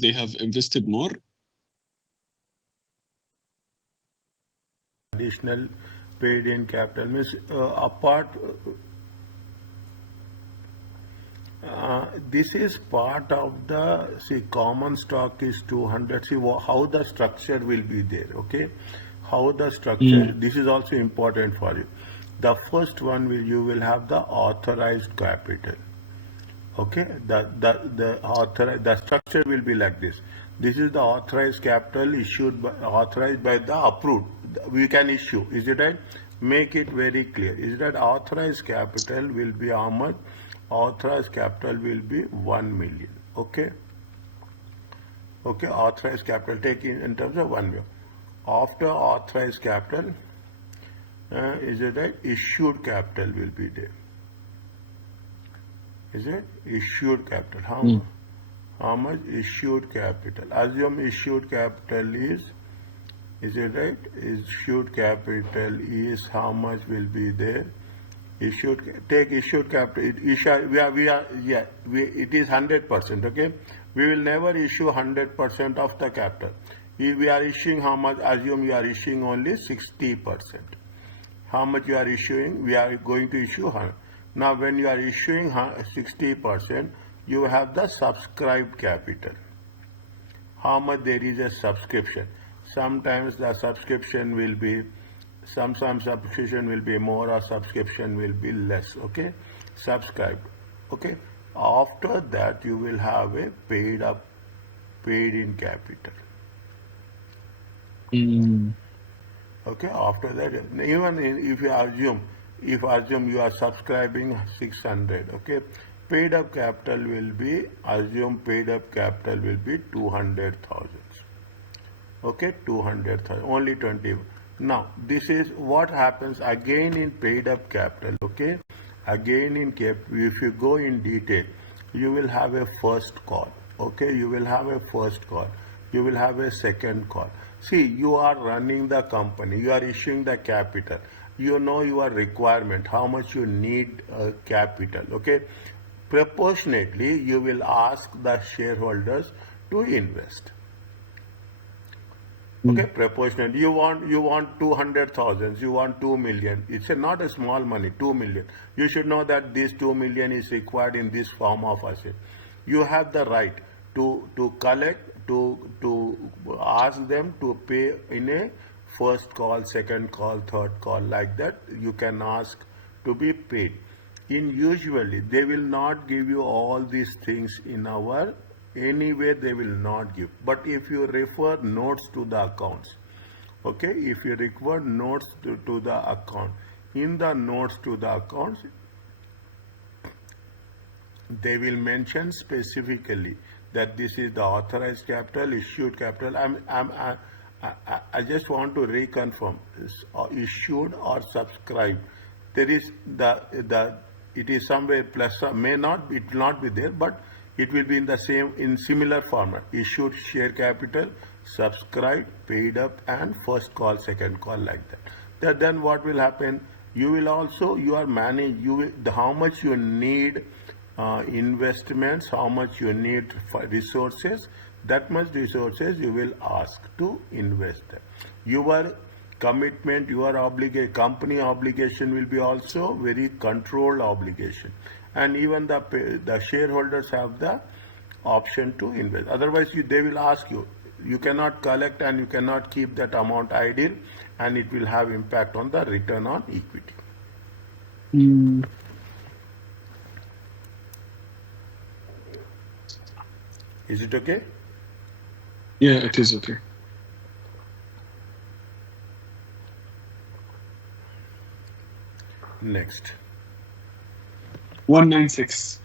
they have invested more. Additional paid in capital means apart. This is part of the, see, common stock is 200. See how the structure will be there, okay? How the structure, this is also important for you. The first one you will have the authorized capital, okay? The structure will be like this. This is the authorized capital authorized by the approved. We can issue, is it right? Make it very clear. Is that authorized capital will be how much? Authorized capital will be 1 million. Okay. Okay. Authorized capital take in terms of 1 million. After authorized capital, is it right? Issued capital will be there. Is it issued capital? How much issued capital? Assume issued capital is it right? Issued capital is how much will be there? Take issued capital. It is 100%. Okay, we will never issue 100% of the capital. We are issuing how much? Assume you are issuing only 60%. How much you are issuing? We are going to issue 100. Now, when you are issuing 60%, you have the subscribed capital. How much there is a subscription? Sometimes the subscription will be. Some subscription will be more or subscription will be less, okay? Subscribed, okay? After that, you will have a paid in capital. Okay, after that, even if you assume you are subscribing 600, okay? Paid up capital will be, assume paid up capital will be 200,000. Okay, 200,000, only 20. Now, this is what happens again in paid up capital, okay? Again in if you go in detail, you will have a first call, okay? You will have a first call. You will have a second call. See, you are running the company. You are issuing the capital. You know your requirement, how much you need capital, okay? Proportionately, you will ask the shareholders to invest. Okay, proportionate. You want 200,000. You want 2 million. It's not a small money. 2 million. You should know that this 2 million is required in this form of asset. You have the right to collect, to ask them to pay in a first call, second call, third call, like that. You can ask to be paid. Usually, they will not give you all these things in our. Anyway, they will not give. But if you refer notes to the accounts, okay, if you refer notes to the account, in the notes to the accounts, they will mention specifically that this is the authorized capital, issued capital. I just want to reconfirm, issued or subscribed. There is it is somewhere plus, it will not be there, but it will be in similar format. Issued share capital, subscribed, paid up, and first call, second call, like that. Then what will happen? You will also, how much you need investments, how much you need resources, that much resources you will ask to invest. Your commitment, your company obligation will be also very controlled obligation. And even the shareholders have the option to invest. Otherwise, they will ask you. You cannot collect and you cannot keep that amount idle, and it will have impact on the return on equity. Is it okay? Yeah, it is okay. Next. 196.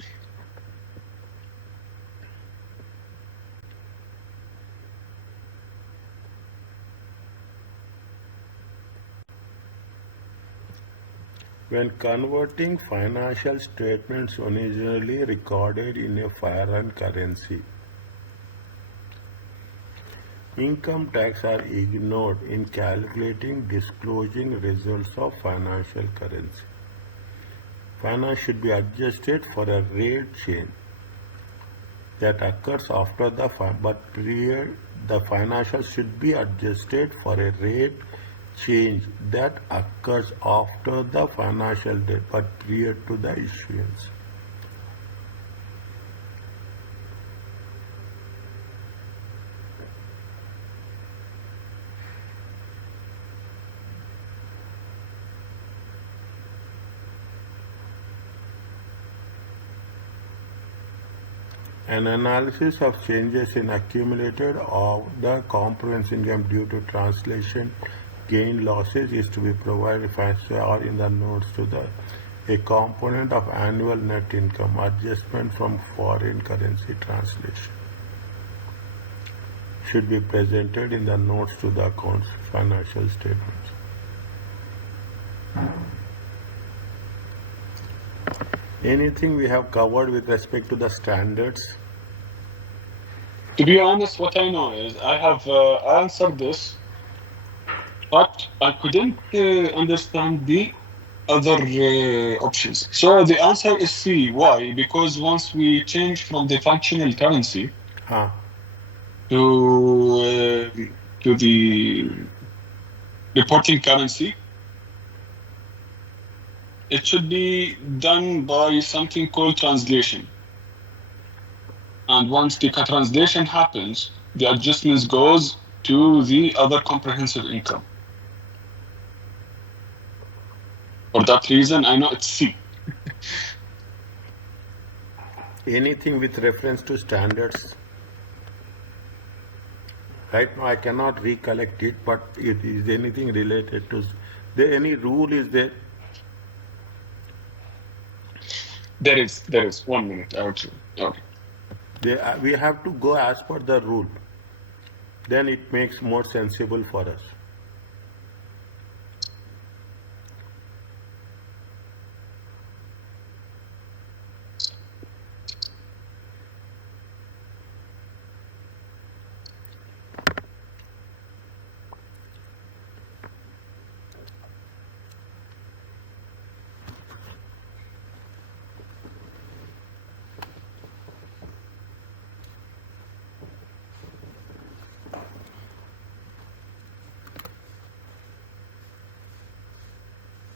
When converting financial statements originally recorded in a foreign currency, income tax are ignored in calculating disclosing results of financial currency. Finance should be adjusted for a rate change. that occurs after the but prior the financials should be adjusted for a rate change that occurs after the financial date but prior to the issuance. An analysis of changes in accumulated of the comprehensive income due to translation gain losses is to be provided or in the notes to the a component of annual net income adjustment from foreign currency translation should be presented in the notes to the accounts financial statements. Anything we have covered with respect to the standards? To be honest, what I know is I have answered this, but I couldn't understand the other options. So the answer is C. Why? Because once we change from the functional currency to the reporting currency, it should be done by something called translation. And once the translation happens, the adjustments goes to the other comprehensive income. For that reason, I know it's C. Anything with reference to standards? Right now I cannot recollect it, but is anything related to any rule is there? There is 1 minute. Okay. We have to go as per the rule. Then it makes more sensible for us.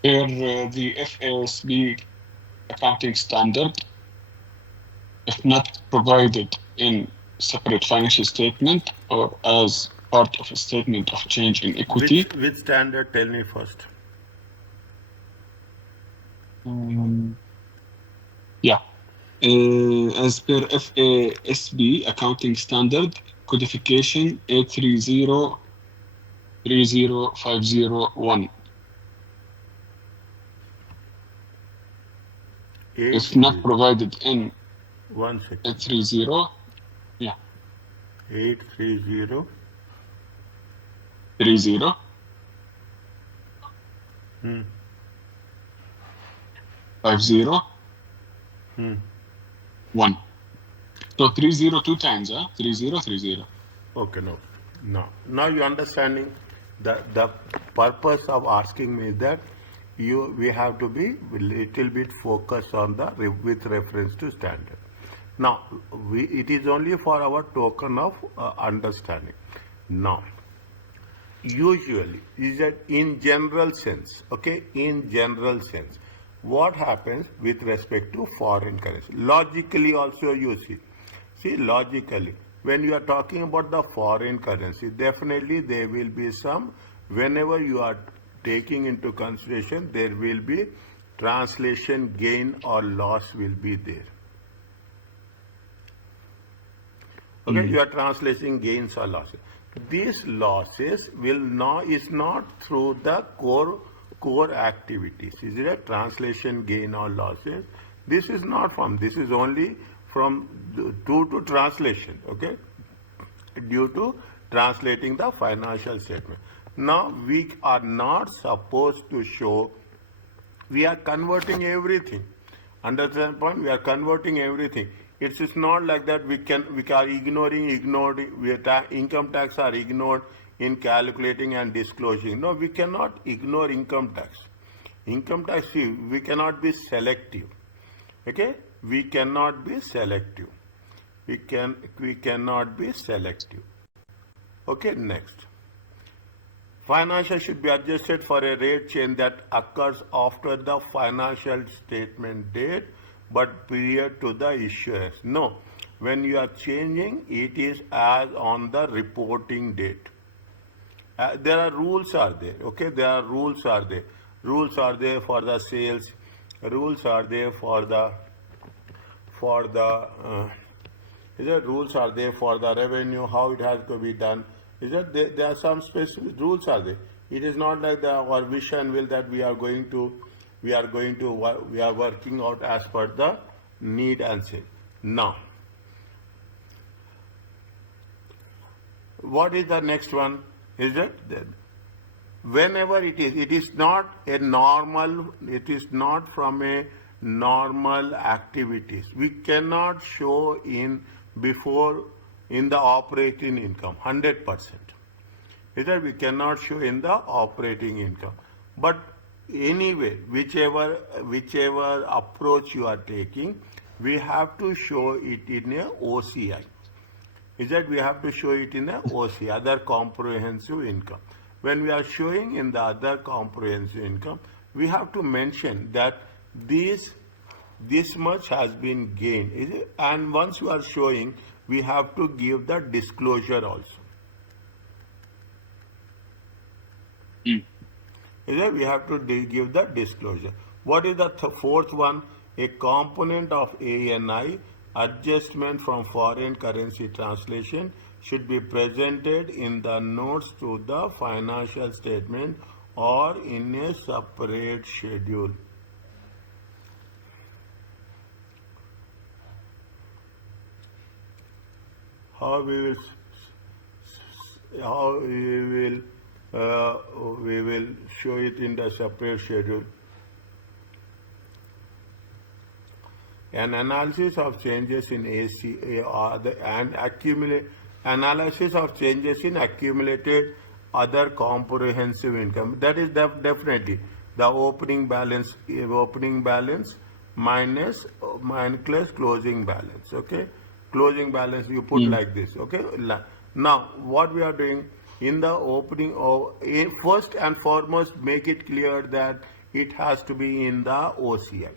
Here, the FASB accounting standard, if not provided in separate financial statement or as part of a statement of change in equity. Which standard? Tell me first. Yeah. As per FASB accounting standard, codification A3030501. If not provided in 1 second. 830, yeah. 830 30 50 1. So 30 two times, 3030. Okay, no. Now you understanding the purpose of asking me that we have to be a little bit focused on the with reference to standard. Now it is only for our token of understanding. Now usually is that in general sense, okay, in general sense, what happens with respect to foreign currency? Logically also you see logically, when you are talking about the foreign currency, definitely there will be some, whenever you are taking into consideration, there will be translation gain or loss will be there. Okay, you are translating gains or losses. These losses is not through the core activities. Is it a translation gain or losses? This is not from, this is only from due to translation, okay? Due to translating the financial statement. Now we are not supposed to show, we are converting everything. Understand point? We are converting everything. It is not like that we are ignoring, income tax are ignored in calculating and disclosing. No, we cannot ignore income tax. Income tax, we cannot be selective. Okay? We cannot be selective. we cannot be selective. Okay, next. Financial should be adjusted for a rate change that occurs after the financial statement date but prior to the issuance. No, when you are changing, it is as on the reporting date. There are rules are there. Okay, there are rules are there. Rules are there for the sales. Rules are there for the is that rules are there for the revenue, how it has to be done. Is that there are some specific rules are there. It is not like our wish and will that we are working out as per the need and say. Now, what is the next one? Is that whenever it is not a normal, it is not from a normal activities. We cannot show in before in the operating income 100%. Is that we cannot show in the operating income. But anyway, whichever approach you are taking, we have to show it in a OCI. Is that we have to show it in a OCI, other comprehensive income. When we are showing in the other comprehensive income, we have to mention that this much has been gained. Is it? And once you are showing, we have to give the disclosure also. Is it? We have to give the disclosure. What is the fourth one? A component of ANI, adjustment from foreign currency translation, should be presented in the notes to the financial statement or in a separate schedule. How we will show it in the separate schedule. An analysis of changes in ACA and analysis of changes in accumulated other comprehensive income. That is definitely the opening balance minus closing balance. Okay, closing balance you put like this. Okay, now what we are doing in the opening first and foremost, make it clear that it has to be in the OCI.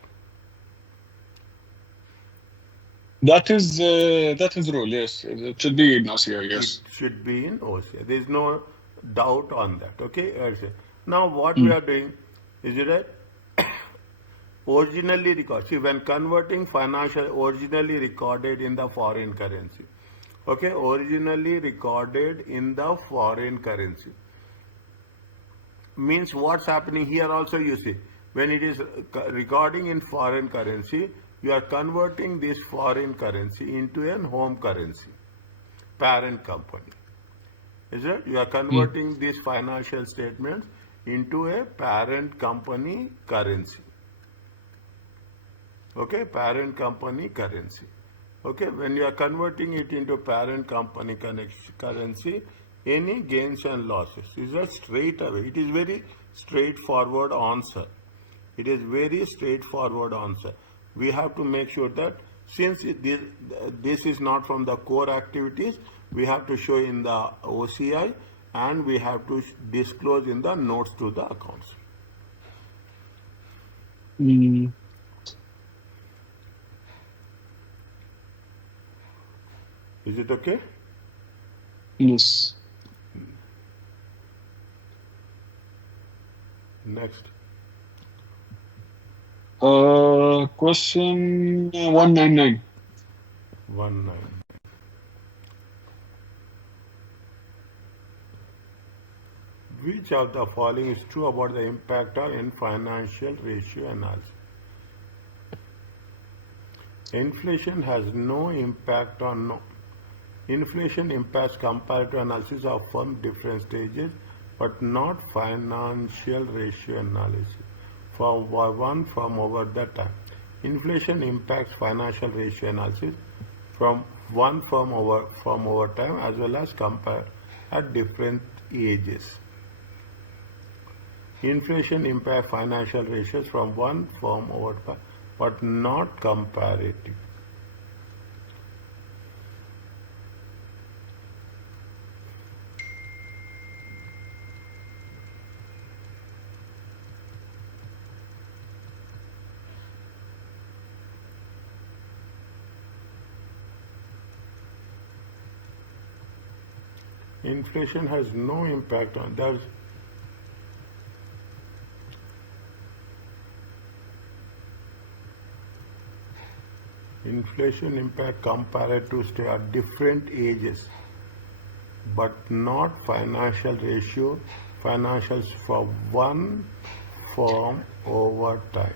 That is rule. Yes, it should be in OCI. Yes, it should be in OCI. There is no doubt on that. Okay. Now what we are doing is that originally recorded. See, when converting financial, originally recorded in the foreign currency. Okay, originally recorded in the foreign currency means what's happening here also. You see, when it is recording in foreign currency, you are converting this foreign currency into an home currency, parent company. Is it? You are converting these financial statements into a parent company currency. Okay, parent company currency. Okay, when you are converting it into parent company currency, any gains and losses is a straight away. It is very straightforward answer. It is very straightforward answer. We have to make sure that since this is not from the core activities, we have to show in the OCI and we have to disclose in the notes to the accounts. Is it okay? Yes. Next. Question 199. 199. Which of the following is true about the impact in financial ratio analysis? Inflation has no impact on Inflation impacts comparative analysis of from different stages, but not financial ratio analysis for one firm over the time. Inflation impacts financial ratio analysis from one firm over time as well as compare at different ages. Inflation impacts financial ratios from one firm over time, but not comparative. Inflation has no impact on that. Inflation impact compared to stay at different ages, but not financial ratio, financials for one firm over time.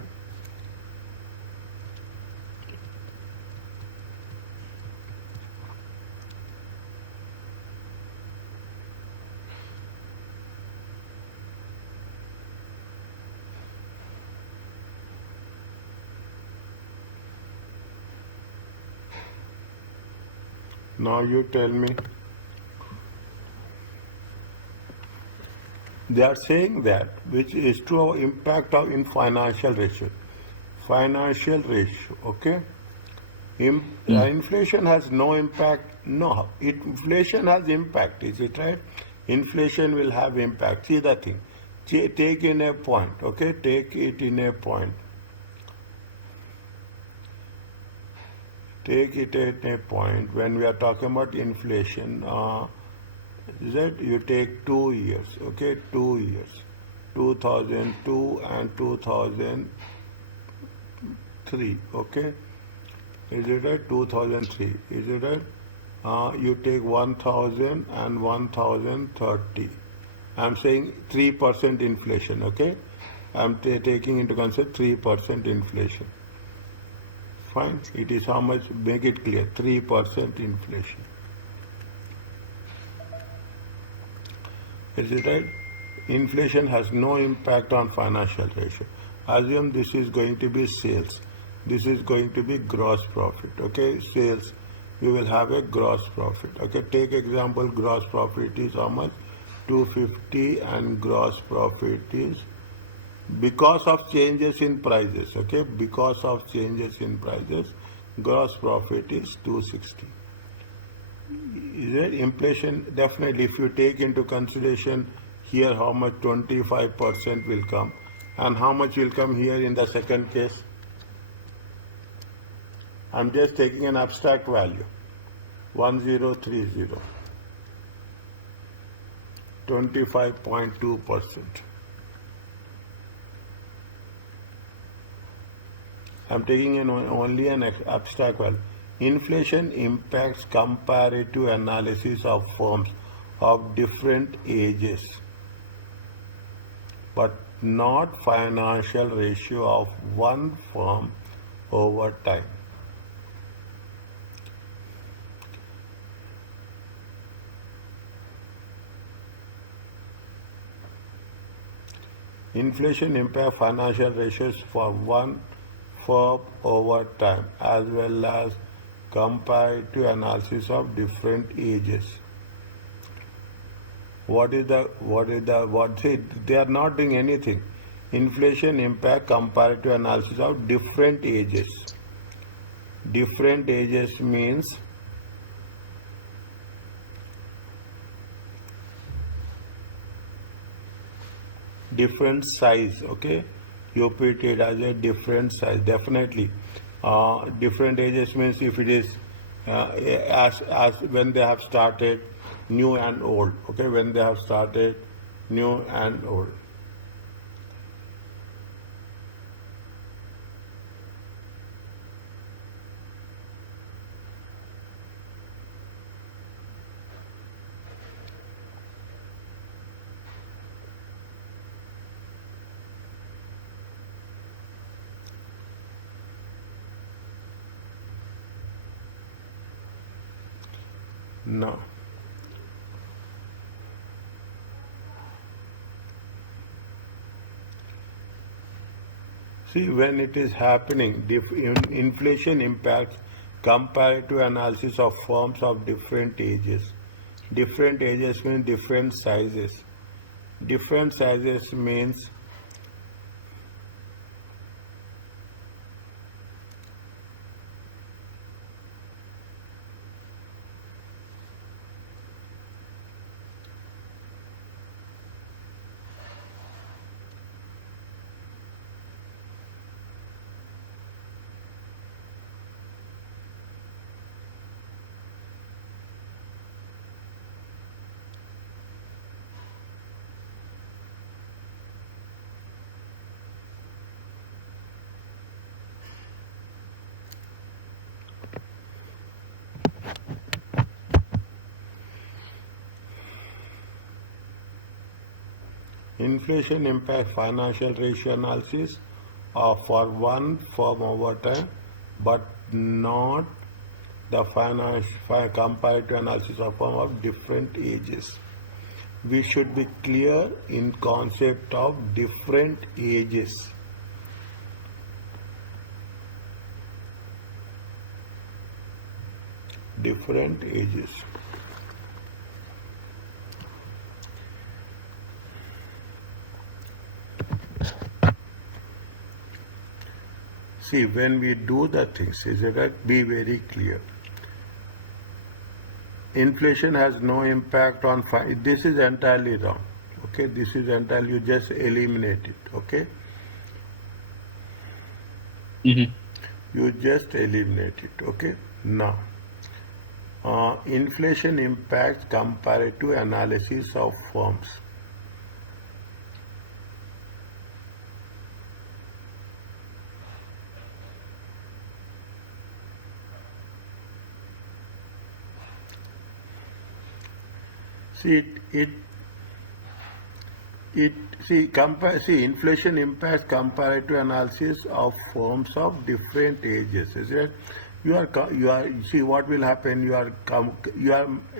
Now you tell me. They are saying that which is to impact of in financial ratio. Financial ratio, okay? Inflation has no impact. No, inflation has impact. Is it right? Inflation will have impact. See the thing. Take in a point, okay? Take it in a point. Take it at a point when we are talking about inflation. That you take 2 years, okay? 2 years, 2002 and 2003, okay? Is it right? 2003, is it right? You take 1000 and 1030. I'm saying 3% inflation, okay? I'm taking into consideration 3% inflation. Fine, it is how much? Make it clear, 3% inflation. Is it right? Inflation has no impact on financial ratio. Assume this is going to be sales. This is going to be gross profit. Okay, sales. You will have a gross profit. Okay, take example, gross profit is how much? 250 and gross profit is because of changes in prices. Okay, because of changes in prices, gross profit is 260. Is there inflation? Definitely, if you take into consideration here how much 25% will come and how much will come here in the second case. I'm just taking an abstract value, 1030, 25.2%. I'm taking only an abstract value. Inflation impacts comparative analysis of firms of different ages, but not financial ratio of one firm over time. Inflation impacts financial ratios for one firm over time, as well as comparative analysis of different ages. See, they are not doing anything. Inflation impact comparative analysis of different ages. Different ages means different size, okay? You put it as a different size, definitely. Different ages means if it is as when they have started new and old, okay? When they have started new and old. No. See, when it is happening, inflation impacts comparative analysis of firms of different ages. Different ages mean different sizes. Different sizes means Inflation impact financial ratio analysis for one firm over time, but not the comparative analysis of firm of different ages. We should be clear in concept of different ages. Different ages. See, when we do the things, is it right? Be very clear. Inflation has no impact on this is entirely wrong. Okay, this is entirely, you just eliminate it. Okay, you just eliminate it. Okay, now inflation impacts comparative analysis of firms. See, inflation impacts comparative analysis of firms of different ages. Is it? See what will happen. You are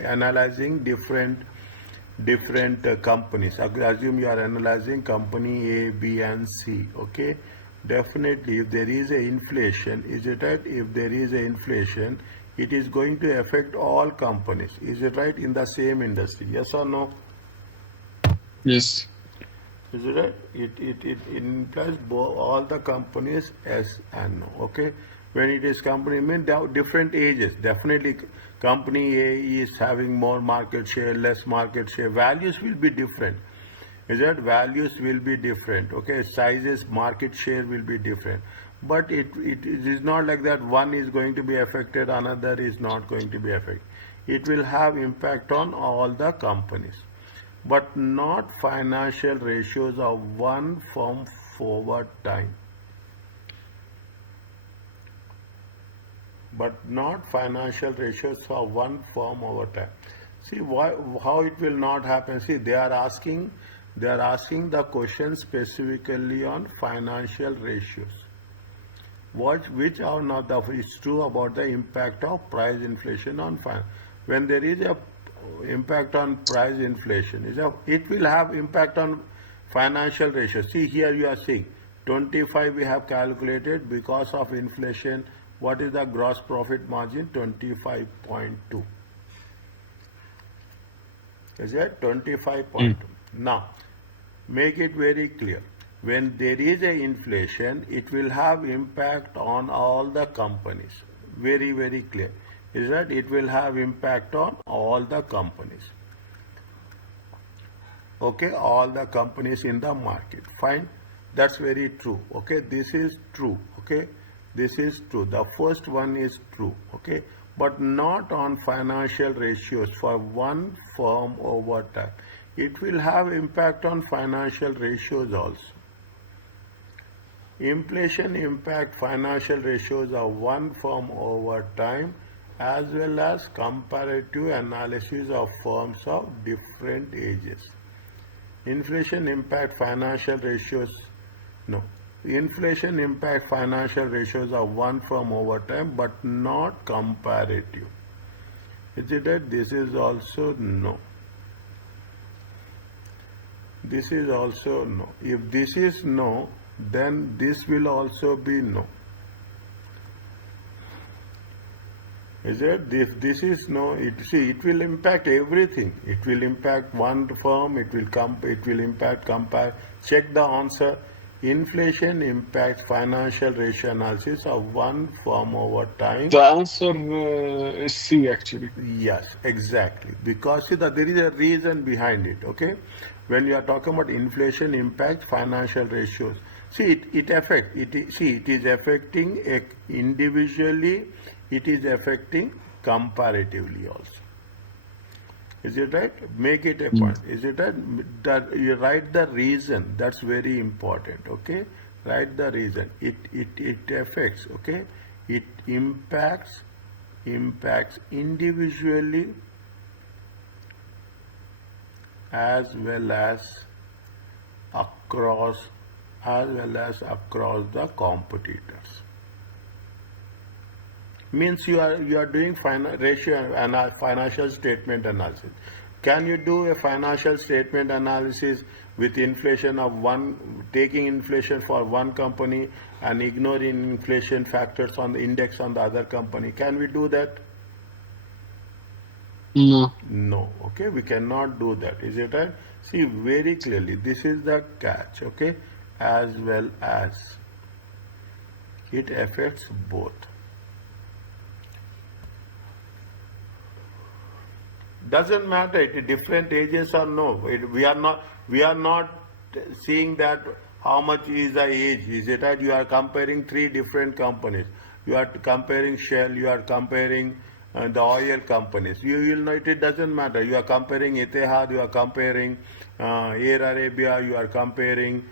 analyzing different companies. Assume you are analyzing company A, B, and C. Okay. Definitely, if there is a inflation, is it right? If there is a inflation, it is going to affect all companies. Is it right? In the same industry, yes or no? Yes. Is it right? It implies all the companies, yes and no. Okay. When it is company, mean different ages. Definitely, company A is having more market share, less market share. Values will be different. Is that values will be different? Okay, sizes, market share will be different. But it is not like that one is going to be affected, another is not going to be affected. It will have impact on all the companies, but not financial ratios of one firm forward time. But not financial ratios of one firm over time. See how it will not happen. See, they are asking the question specifically on financial ratios. Which are not is true about the impact of price inflation on finance. When there is a impact on price inflation, it will have impact on financial ratios. See, here you are seeing 25 we have calculated because of inflation. What is the gross profit margin? 25.2. Is it 25.2? Now, make it very clear. When there is a inflation, it will have impact on all the companies. Very, very clear. Is that it will have impact on all the companies. Okay, all the companies in the market. Fine. That's very true. Okay, this is true. Okay, this is true. The first one is true. Okay, but not on financial ratios for one firm over time. It will have impact on financial ratios also. Inflation impact financial ratios of one firm over time, as well as comparative analysis of firms of different ages. Inflation impact financial ratios. No. Inflation impact financial ratios of one firm over time, but not comparative. Is it that this is also no? This is also no. If this is no, then this will also be no. Is it? If this is no, it will impact everything. It will impact one firm. It will impact compare. Check the answer. Inflation impacts financial ratio analysis of one firm over time. The answer is C actually. Yes, exactly. Because see that there is a reason behind it. Okay, when you are talking about inflation impact financial ratios, see it is affecting individually. It is affecting comparatively also. Is it right? Make it a point. Is it right? That you write the reason. That's very important. Okay, write the reason. It affects. Okay, it impacts individually as well as across as well as across the competitors. Means you are doing financial statement analysis. Can you do a financial statement analysis with inflation of one, taking inflation for one company and ignoring inflation factors on the index on the other company? Can we do that? No. No. Okay, we cannot do that. Is it right? See very clearly. This is the catch. Okay, as well as it affects both. Doesn't matter. It different ages or no. We are not seeing that how much is the age. Is it right? You are comparing three different companies. You are comparing Shell. You are comparing the oil companies. You will know it doesn't matter. You are comparing Etihad. You are comparing Air Arabia. You are comparing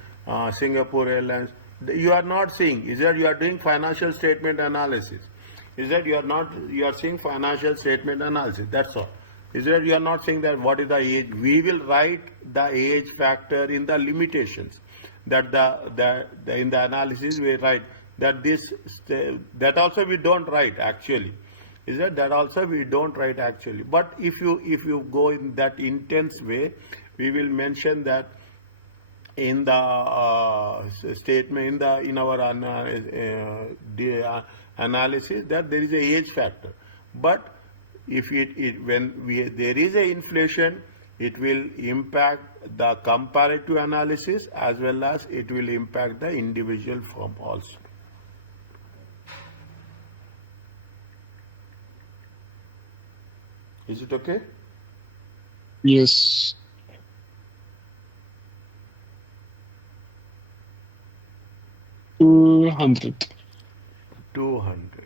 Singapore Airlines. You are not seeing. Is that you are doing financial statement analysis? Is that you are not, you are seeing financial statement analysis? That's all. Is that you are not saying that what is the age? We will write the age factor in the limitations. That the in the analysis we write that this, that also we don't write actually. Is that also we don't write actually. But if you go in that intense way, we will mention that in the statement in our analysis that there is a age factor. But if there is a inflation, it will impact the comparative analysis as well as it will impact the individual firm also. Is it okay? Yes. 200. 200.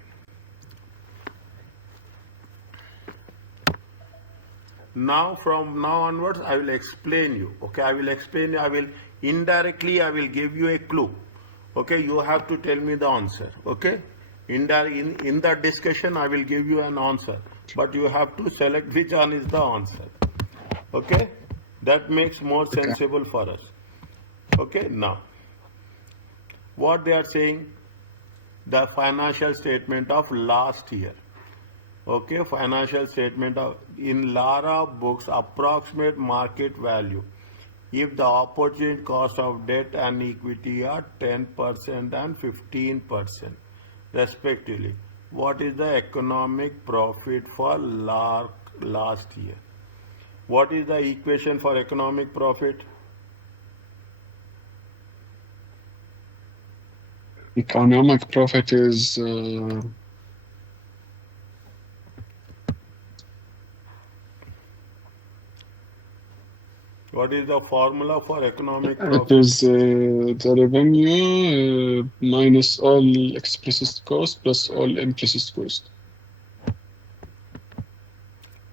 Now from now onwards I will explain you. Okay, I will explain you. I will indirectly I will give you a clue. Okay, you have to tell me the answer. Okay, in the discussion I will give you an answer, but you have to select which one is the answer. Okay, that makes more sensible for us. Okay, now what they are saying, the financial statement of last year. Okay, financial statement of in Lara books approximate market value if the opportunity cost of debt and equity are 10% and 15% respectively. What is the economic profit for last year? What is the equation for economic profit? Economic profit is What is the formula for economic it profit? is the revenue minus all explicit cost plus all implicit cost.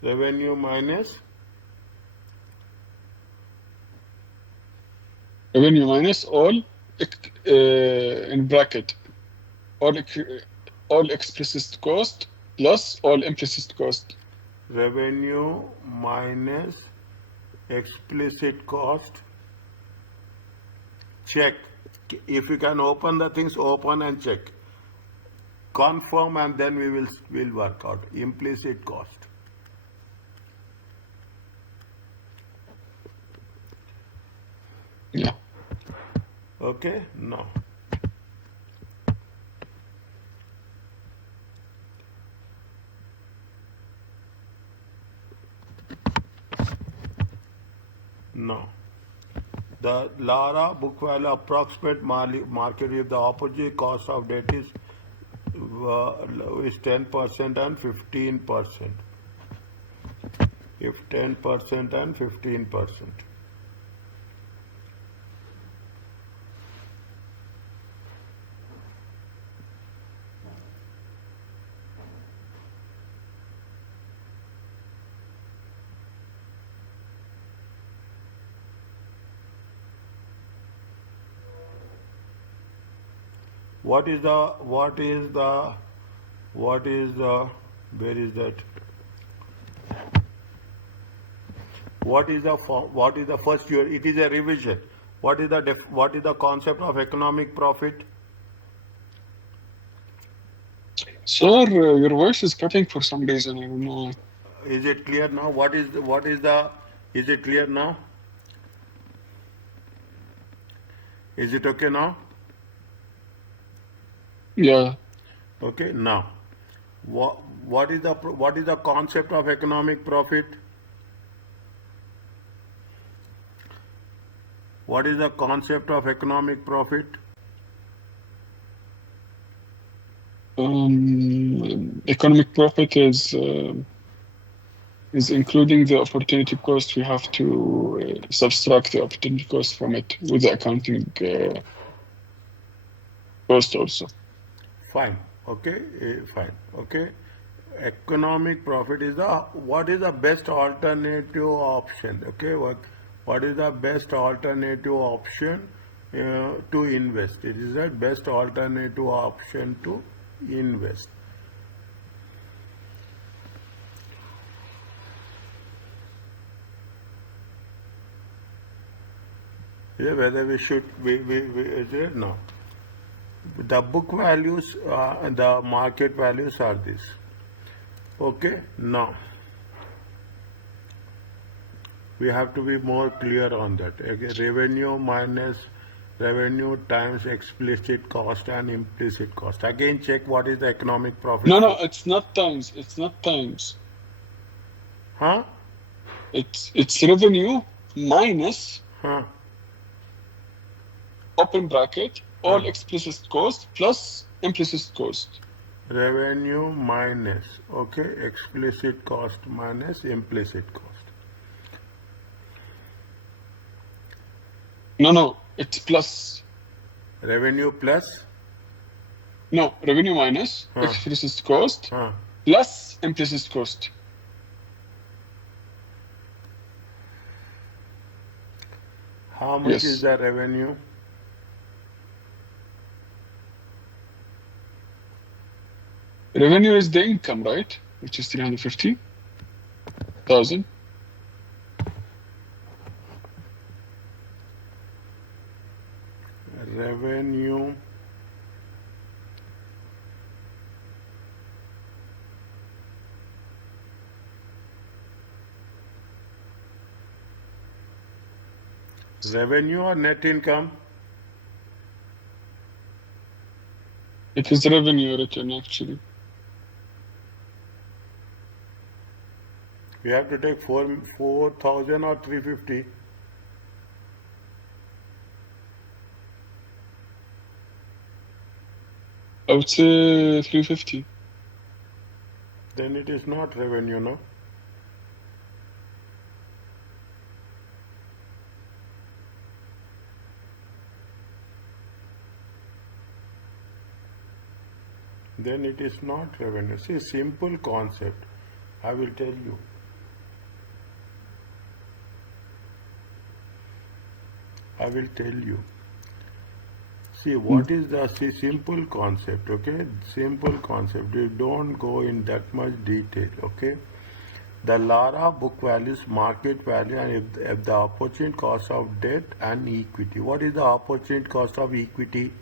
Revenue minus Revenue minus all in bracket all explicit cost plus all implicit cost. revenue minus explicit cost. Check. If you can open the things, open and check. Confirm and then we'll work out. Implicit cost. Yeah. Okay, now. No. The Lara book value approximate market if the opportunity cost of debt is 10% and 15%. If 10% and 15%. What is the where is that? What is the first year? It is a revision. What is the concept of economic profit? Sir, your voice is cutting for some reason. I don't know. Is it clear now? Is it clear now? Is it okay now? Yeah. Okay, now, what is the concept of economic profit? What is the concept of economic profit? Economic profit is including the opportunity cost. We have to subtract the opportunity cost from it with the accounting cost also. Fine. Okay, fine. Okay. Economic profit is what is the best alternative option? Okay, what is the best alternative option to invest? It is the best alternative option to invest. Yeah, whether we should is it? No. The book values and the market values are this. Okay, now we have to be more clear on that. Okay, revenue minus revenue times explicit cost and implicit cost. Again, check what is the economic profit. No, it's not times. It's not times. Huh? It's revenue minus Huh? open bracket all Huh. explicit cost plus implicit cost. Revenue minus, okay, explicit cost minus implicit cost. No, it's plus. Revenue plus? No, revenue minus Huh. explicit cost Huh. plus implicit cost. How much Yes. is the revenue? Revenue is the income, right? Which is 350,000. Revenue revenue or net income? It is revenue written actually. We have to take 4,000 or 350. I would say 350. Then it is not revenue, no? Then it is not revenue. See, simple concept. I will tell you. I will tell you. See, what is the simple concept, okay? Simple concept. You don't go in that much detail, okay? The LARA book values, market value, and if the opportunity cost of debt and equity. What is the opportunity cost of equity?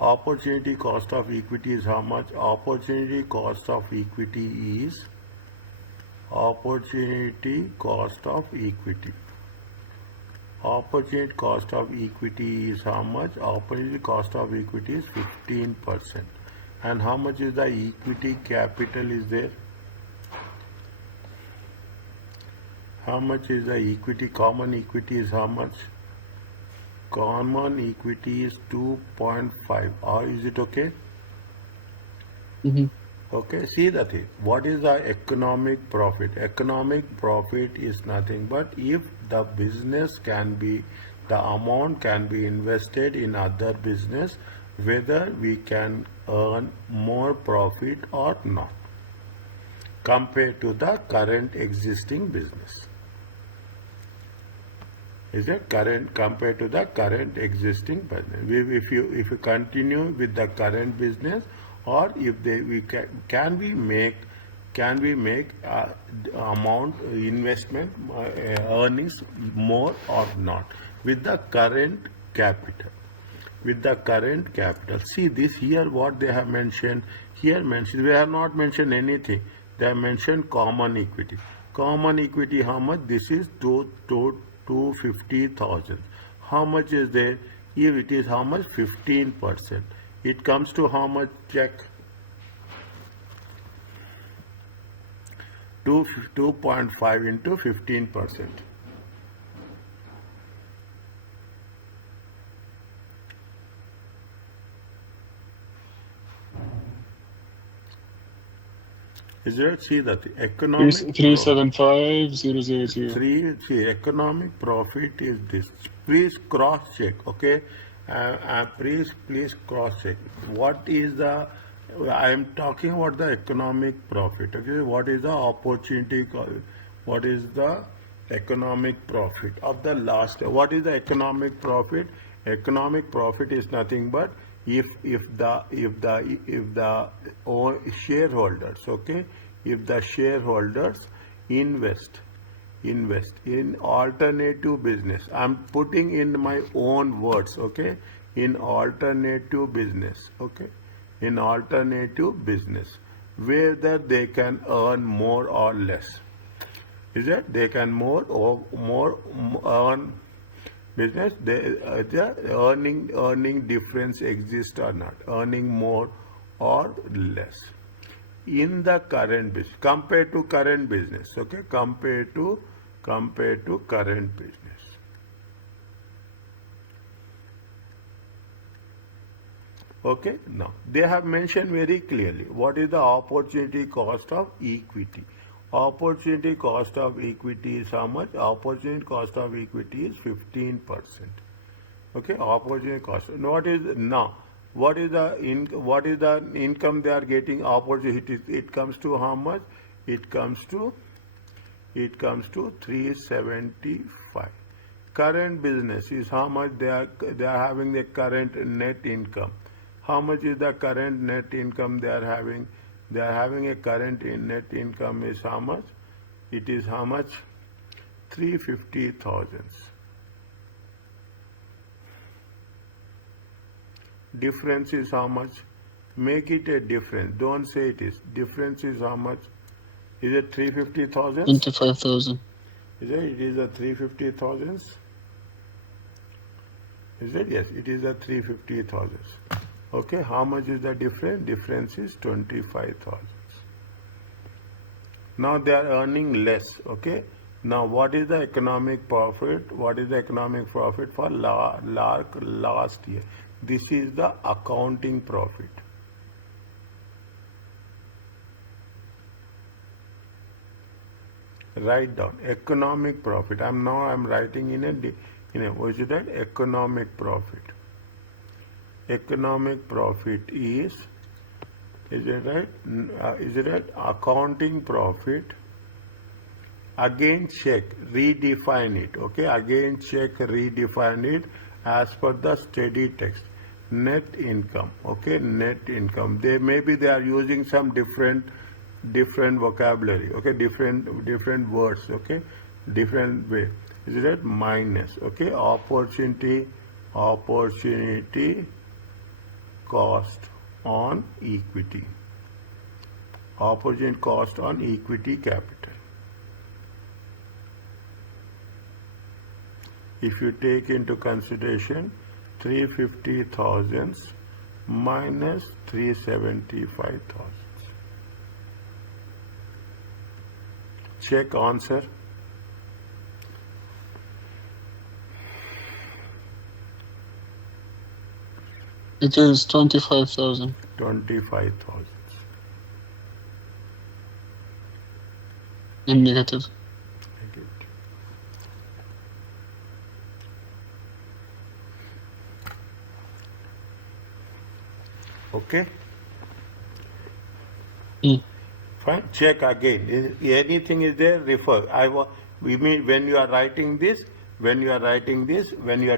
Opportunity cost of equity is how much? Opportunity cost of equity is opportunity cost of equity. Opportunity cost of equity is how much? Opportunity cost of equity is 15%. And how much is the equity capital is there? How much is the equity? Common equity is how much? Common equity is 2.5. Or is it okay? Mm-hmm. Okay, see the thing. What is the economic profit? Economic profit is nothing but if the business can be, the amount can be invested in other business, whether we can earn more profit or not compared to the current existing business. Is it current compared to the current existing business? If you continue with the current business, or if we make can we make amount investment earnings more or not with the current capital? With the current capital. See this here, what they have mentioned here. They have not mentioned anything. They have mentioned common equity. Common equity, how much? This is 250,000. How much is there? If it is how much? 15%. It comes to how much? Check. 2.5 into 15%. Is it? See that economic 375,000. see economic profit is this. Please cross check. Okay, please cross check. What is the? I am talking about the economic profit. Okay, what is the opportunity? What is the economic profit of the last? What is the economic profit? Economic profit is nothing but if the shareholders, okay, if the shareholders invest in alternative business. I'm putting in my own words, okay, in alternative business, okay, in alternative business, whether they can earn more or less. Is it? They can more earn business. The earning difference exists or not? Earning more or less in the current business compared to current business. Okay, compared to current business. Okay, now they have mentioned very clearly what is the opportunity cost of equity. Opportunity cost of equity is how much? Opportunity cost of equity is 15%. Okay, opportunity cost. What is now? What is the income they are getting? Opportunity. It comes to how much? It comes to 375. Current business is how much they are having the current net income. How much is the current net income they are having? They are having a current net income is how much? It is how much? 350,000. Difference is how much? Make it a difference. Don't say it is. Difference is how much? Is it 350,000? 25,000. Is it? It is a 350,000. Is it? Yes, it is a 350,000. Okay, how much is the difference? Difference is 25,000. Now they are earning less. Okay. Now what is the economic profit? What is the economic profit for last year? This is the accounting profit. Write down economic profit. I'm writing in a what is that? Economic profit. Economic profit is it right? Is it right? Accounting profit. Again check, redefine it. Okay, again check, redefine it as per the study text. Net income. Okay, net income. They are using some different vocabulary. Okay, different words. Okay, different way. Is it right? Minus. Okay, opportunity cost on equity. Opportunity cost on equity capital. If you take into consideration 350,000 minus 375,000. Check answer. It is 25,000. 25,000. In negative. Okay. Fine. Check again. Anything is there? Refer. We mean when you are writing this, when you are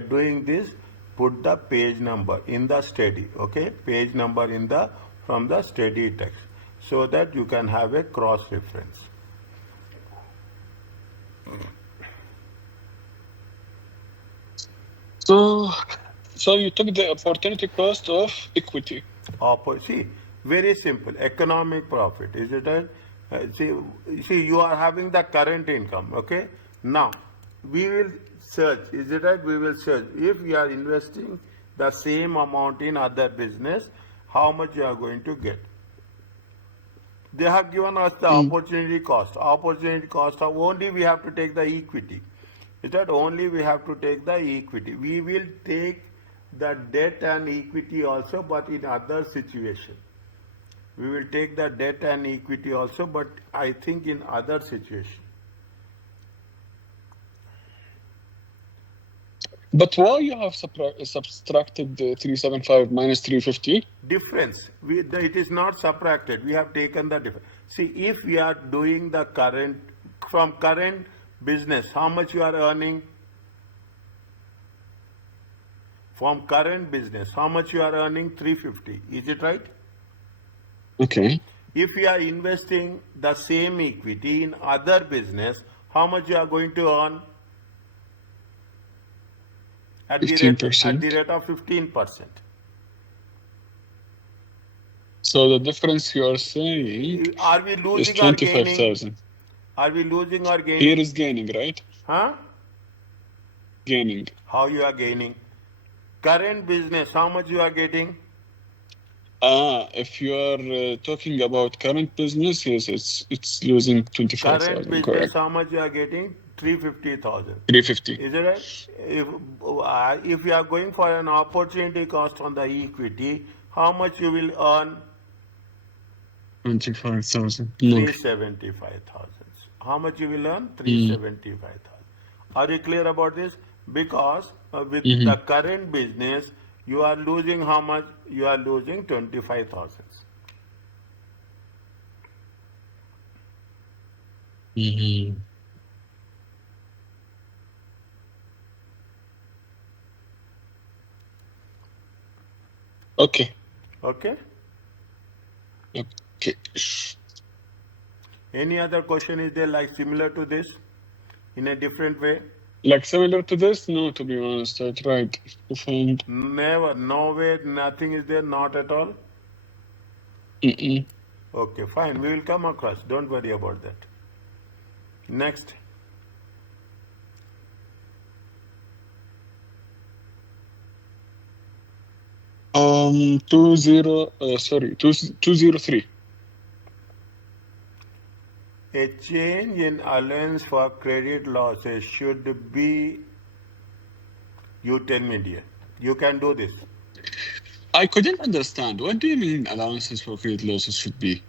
doing this, put the page number in the study. Okay, page number from the study text. so that you can have a cross reference. So, so you took the opportunity cost of equity. See, very simple. Economic profit. Is it right? See, you are having the current income. Okay. Now, we will search. Is it right? We will search. If you are investing the same amount in other business, how much you are going to get? They have given us the opportunity cost. Opportunity cost of only we have to take the equity. Is that only we have to take the equity? We will take the debt and equity also, but in other situation. We will take the debt and equity also, but I think in other situation. But why you have subtracted the 375 minus 350? Difference. It is not subtracted. We have taken the difference. See, if we are doing the current, from current business, how much you are earning? From current business, how much you are earning? 350. Is it right? Okay. If you are investing the same equity in other business, how much you are going to earn? At the 15%. rate of 15%. So the difference you are saying Are we is losing or gaining? 25,000. Are we losing or gaining? Here is gaining, right? Huh? Gaining. How you are gaining? Current business, how much you are getting? If you are talking about current business, yes, it's losing 25,000. Current business, Correct. how much you are getting? 350,000. 350. Is it right? If you are going for an opportunity cost on the equity, how much you will earn? 25,000 more. 375,000. How much you will earn? 375,000. Are you clear about this? Because with the current business, you are losing how much? You are losing 25,000. Okay. Okay? Okay. Any other question is there like similar to this in a different way? Like similar to this? No, to be honest, I tried to find. Never, no way, nothing is there, not at all. Okay, fine, we will come across. Don't worry about that. Next. Sorry, 203. A change in allowance for credit losses should be, you tell me dear, you can do this. I couldn't understand. What do you mean allowances for credit losses should be?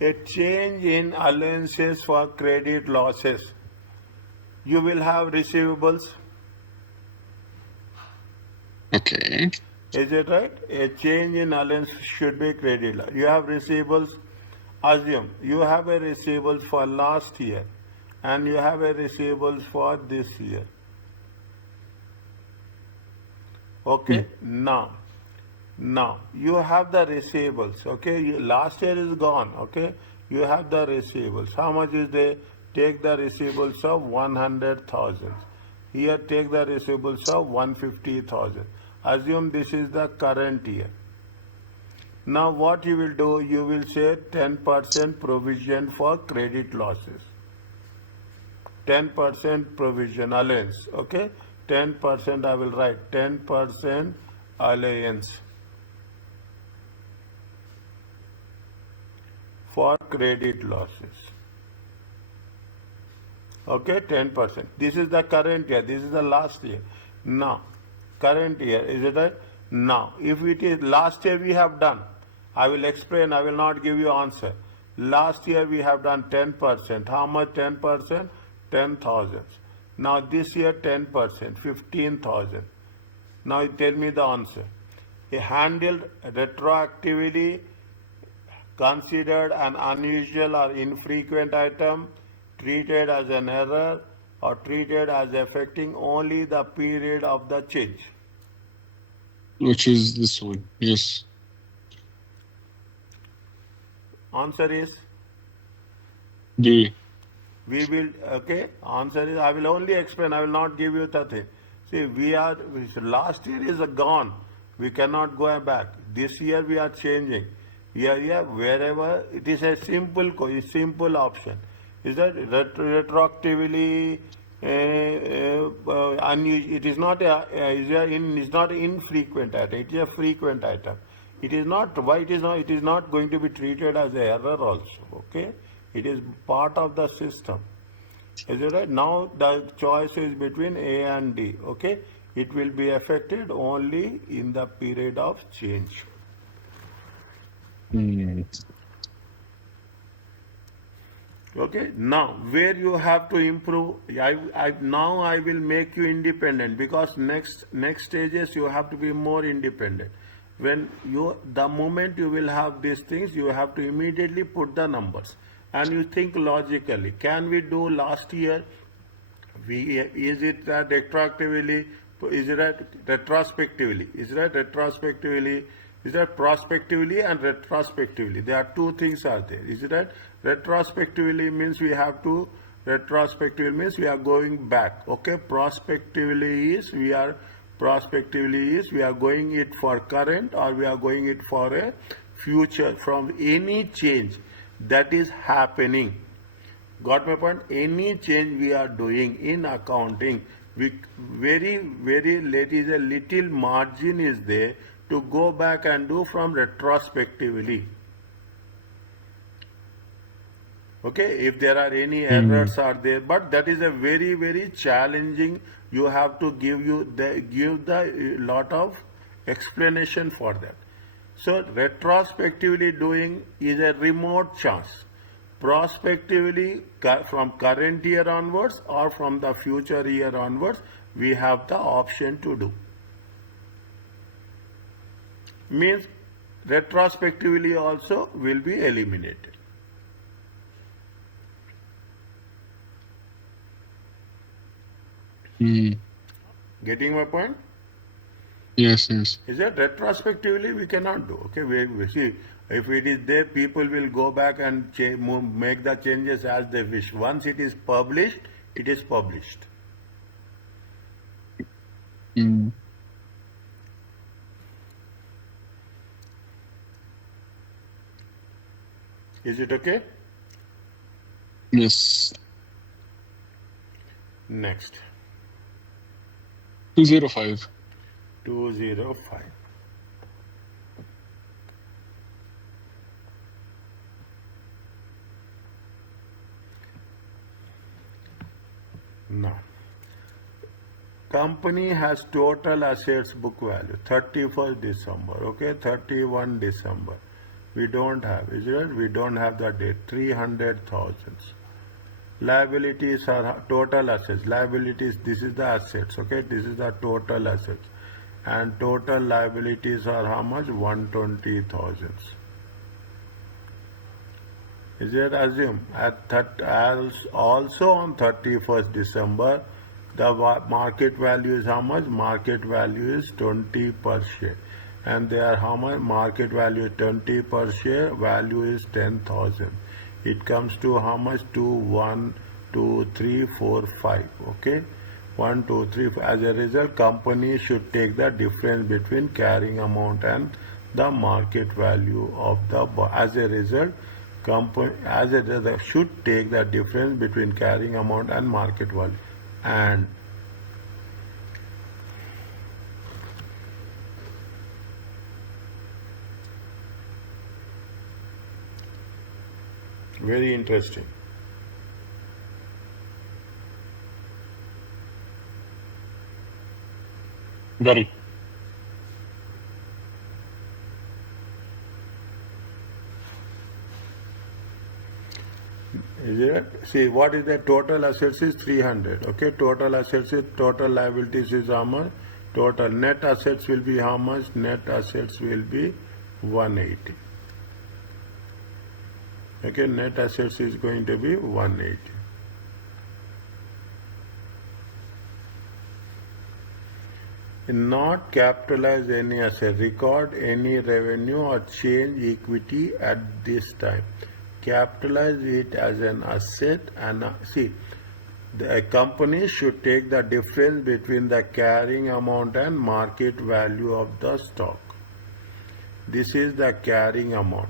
A change in allowances for credit losses. You will have receivables. Okay. Is it right? A change in allowance should be credit loss. You have receivables. Assume you have a receivables for last year and you have a receivables for this year. Okay, now you have the receivables. Okay, last year is gone. Okay, you have the receivables. How much is there? Take the receivables of 100,000. Here take the receivables of 150,000. Assume this is the current year. Now what you will do? You will say 10% provision for credit losses. 10% provision allowance. Okay, 10% I will write 10% allowance for credit losses. Okay, 10%. This is the current year. This is the last year. Now, current year, is it right? Now, if it is last year we have done, I will explain, I will not give you answer. Last year we have done 10%. How much 10%? 10,000. Now this year 10%, 15,000. Now tell me the answer. handled retroactively, considered an unusual or infrequent item, treated as an error, or treated as affecting only the period of the change. Which is this one. Yes. Answer is D. we will, okay, answer is, I will only explain, I will not give you the thing. See, last year is gone, we cannot go back. This year we are changing. Yeah, wherever, it is a simple option. Is that retroactively, it is not is not infrequent item, it is a frequent item. It is not, why it is not going to be treated as an error also, okay? It is part of the system. Is it right? Now the choice is between A and D, okay? It will be affected only in the period of change. Mm. Okay, now where you have to improve, now I will make you independent, because next stages you have to be more independent. When the moment you will have these things, you have to immediately put the numbers, and you think logically. Can we do last year? Is it retroactively? Is it retrospectively? Is that retrospectively? Is that prospectively and retrospectively? There are two things are there. Is it that retrospectively means we have to, retrospectively means we are going back. Okay, prospectively is we are going it for current, or we are going it for a future from any change that is happening. Got my point? Any change we are doing in accounting, we very late is a little margin is there to go back and do from retrospectively. Okay, if there are any errors are there, but that is a very challenging. You have to give the lot of explanation for that. So retrospectively doing is a remote chance. Prospectively, from current year onwards or from the future year onwards, we have the option to do. Means retrospectively also will be eliminated. Getting my point? Yes. Is that retrospectively we cannot do? Okay, we see, if it is there, people will go back and make the changes as they wish. Once it is published, it is published. Is it okay? Yes. Next. 205. 205. Now, company has total assets book value 31st December, okay, 31 December. We don't have, is it? We don't have the date, 300,000. Liabilities are total assets. Liabilities, this is the assets, okay, this is the total assets. And total liabilities are how much? 120,000. Is it assume also on 31st December, the market value is how much? Market value is 20 per share. And there how much? Market value is 20 per share, value is 10,000. It comes to how much? 2, 1, 2, 3, 4, 5. Okay? 1, 2, 3. As a result, company should take the difference between carrying amount and the market value of the. As a result, company should take the difference between carrying amount and market value. And very interesting. Very. Is it? See, what is the total assets is 300. Okay, total assets is, total liabilities is how much? Total net assets will be how much? Net assets will be 180. Okay, net assets is going to be 180. Not capitalize any asset, record any revenue or change equity at this time. Capitalize it as an asset and see, the company should take the difference between the carrying amount and market value of the stock. This is the carrying amount.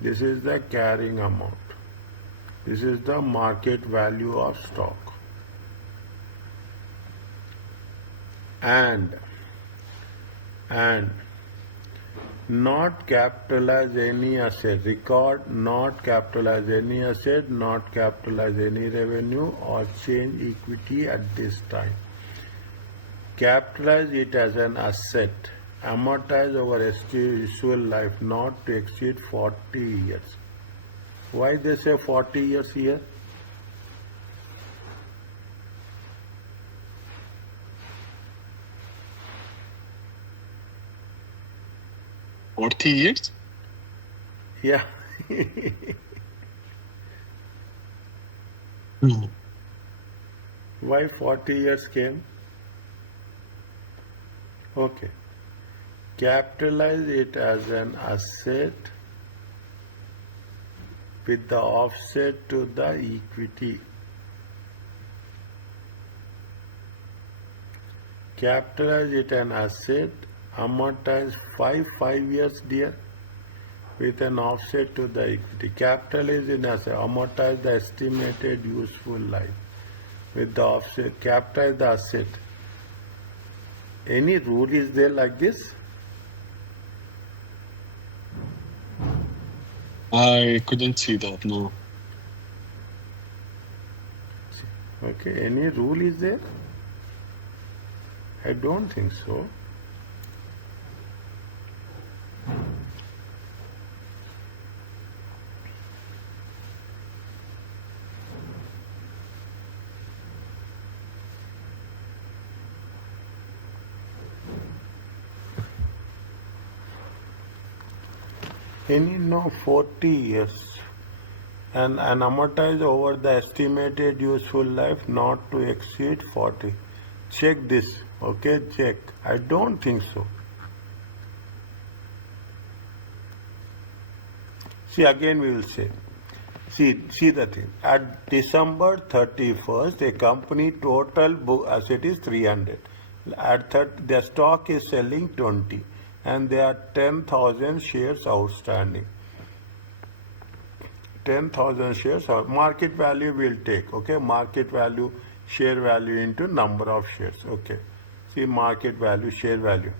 This is the carrying amount. This is the market value of stock. And not capitalize any asset, record not capitalize any asset, not capitalize any revenue or change equity at this time. Capitalize it as an asset, amortize over useful life not to exceed 40 years. Why they say 40 years here? $40 years? Yeah. Why 40 years came? Okay. Capitalize it as an asset with the offset to the equity. Capitalize it an asset, amortize 5 years, dear, with an offset to the equity. Capital is in asset, amortize the estimated useful life with the offset, capitalize the asset. Any rule is there like this? I couldn't see that, no. Okay, any rule is there? I don't think so. Any no 40 years and amortize over the estimated useful life not to exceed 40. Check this, okay, check. I don't think so. See, again we will say, see the thing. At December 31st, a company total book asset is 300. At the stock is selling 20. And there are 10,000 shares outstanding. 10,000 shares, market value will take, okay, market value, share value into number of shares, okay. See, market value, share value.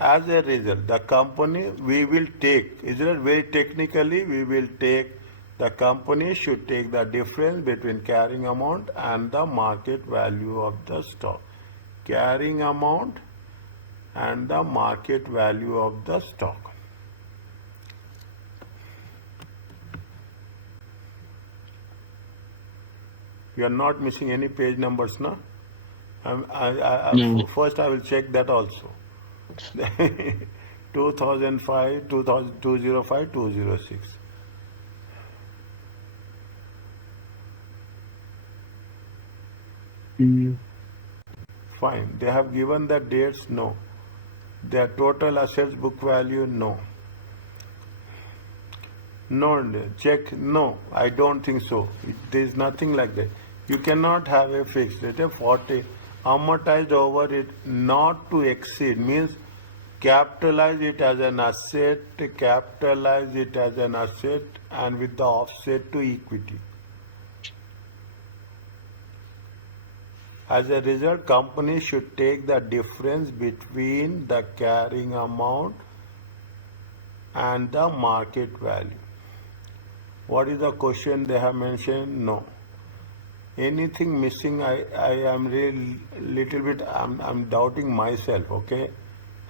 As a result, the company we will take, isn't it very technically, we will take, the company should take the difference between carrying amount and the market value of the stock. Carrying amount and the market value of the stock. You are not missing any page numbers, no? No. First I will check that also. 2005, 205, 206. Fine. They have given the dates, no. Their total assets book value, no. No, check, no, I don't think so. There is nothing like that. You cannot have a fixed rate of 40, amortized over it, not to exceed, means capitalize it as an asset, capitalize it as an asset and with the offset to equity. As a result, company should take the difference between the carrying amount and the market value. What is the question they have mentioned? No. Anything missing? I am really little bit, I'm doubting myself, okay?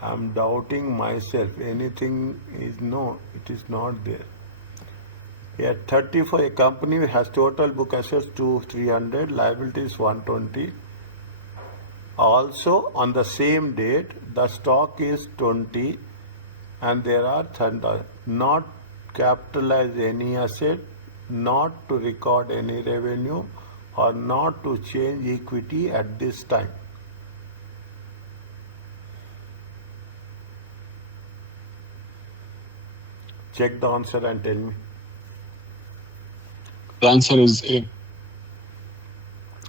I'm doubting myself. Anything is no, it is not there. Yeah, 34, a company has total book assets to 300, liabilities 120. Also, on the same date, the stock is 20 and there are 10. Not capitalize any asset, not to record any revenue, or not to change equity at this time. Check the answer and tell me. The answer is A.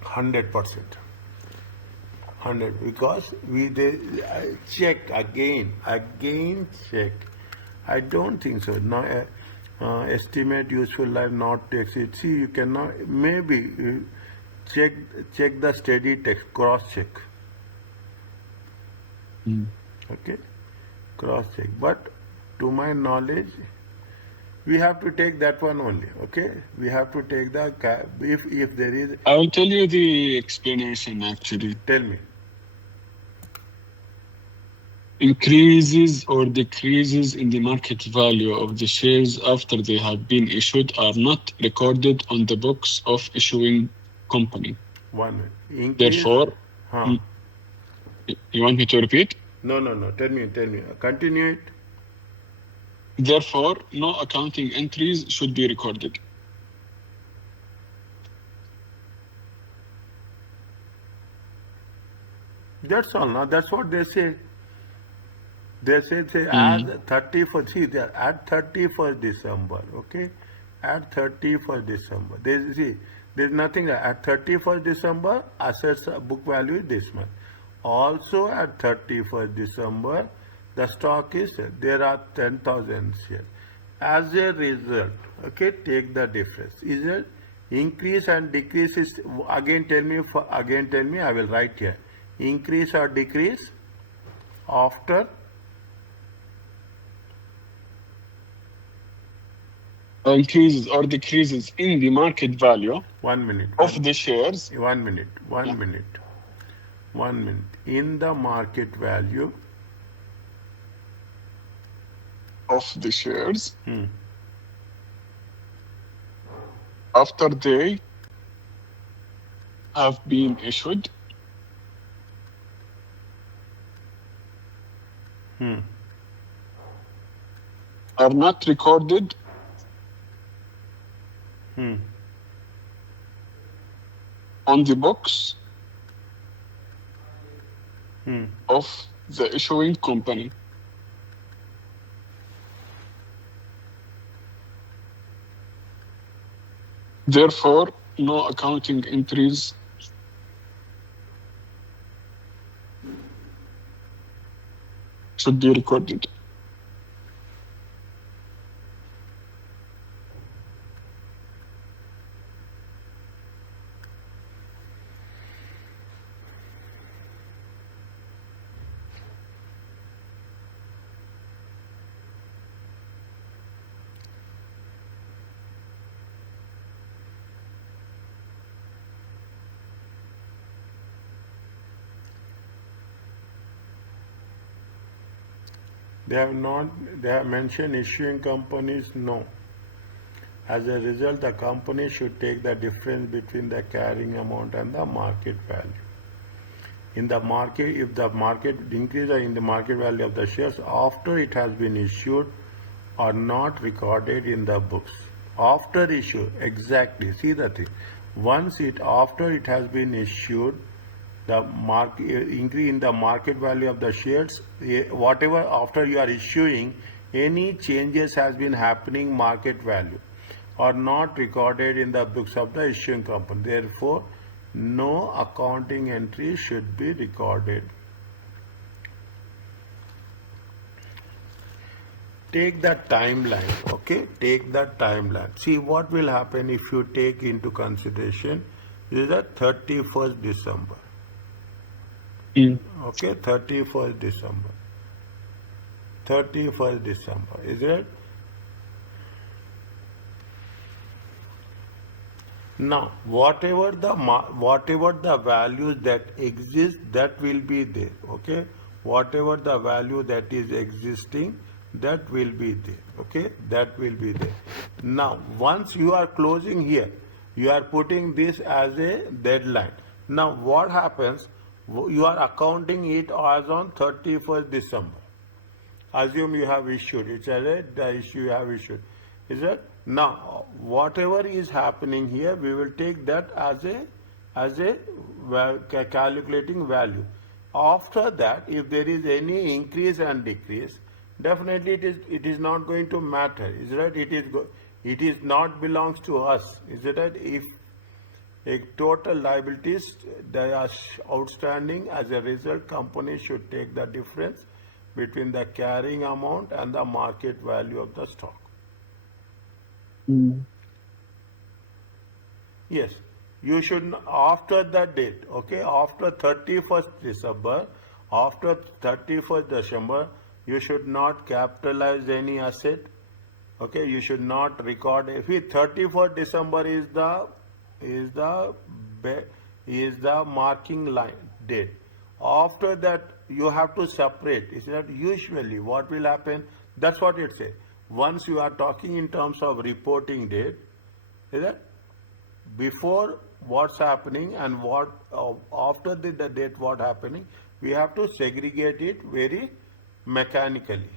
100%. 100, because I check again check. I don't think so. No, estimate useful life not to exceed. See, you cannot. Maybe check the steady text. Cross check. Okay, cross check. But to my knowledge, we have to take that one only. Okay, we have to take the if there is. I will tell you the explanation actually. Tell me. Increases or decreases in the market value of the shares after they have been issued are not recorded on the books of issuing company. One. Increase. Therefore, Huh. you want me to repeat? No. Tell me. Continue it. Therefore, no accounting entries should be recorded. That's all. Now that's what they say. They say as 31st. See, they are at 31st December. Okay, at 31st December. There's nothing at 31st December. Assets book value is this much. Also at 31st December, the stock is there are 10,000 shares. As a result, okay, take the difference. Is it increase and decrease? Is again tell me. I will write here. Increase or decrease after. Increases or decreases in the market value 1 minute of the shares. 1 minute. 1 minute. 1 minute. In the market value of the shares after they have been issued are not recorded on the books of the issuing company. Therefore, no accounting entries should be recorded. They have mentioned issuing companies, no. As a result, the company should take the difference between the carrying amount and the market value. In the market, if the market increase in the market value of the shares after it has been issued are not recorded in the books. After issue, exactly. See the thing. After it has been issued, the increase in the market value of the shares, whatever after you are issuing, any changes has been happening market value are not recorded in the books of the issuing company. Therefore, no accounting entry should be recorded. Take the timeline, okay? Take the timeline. See what will happen if you take into consideration is the 31st December. Okay, 31st December. 31st December, is it? Now, whatever the values that exist, that will be there. Okay, whatever the value that is existing, that will be there. Okay, that will be there. Now, once you are closing here, you are putting this as a deadline. Now, what happens? You are accounting it as on 31st December. Assume you have issued. It's the issue you have issued. Is it? Now, whatever is happening here, we will take that as a calculating value. After that, if there is any increase and decrease, definitely it is not going to matter. Is right? It is not belongs to us. Is it right? If a total liabilities they are outstanding, as a result, company should take the difference between the carrying amount and the market value of the stock. Mm. Yes, you should after that date, okay, after 31st December, after 31st December, you should not capitalize any asset. Okay, you should not record. If 31st December is the is the marking line date. After that, you have to separate. Is that usually what will happen? That's what it says. Once you are talking in terms of reporting date, is that before what's happening and what after the date what happening, we have to segregate it very mechanically.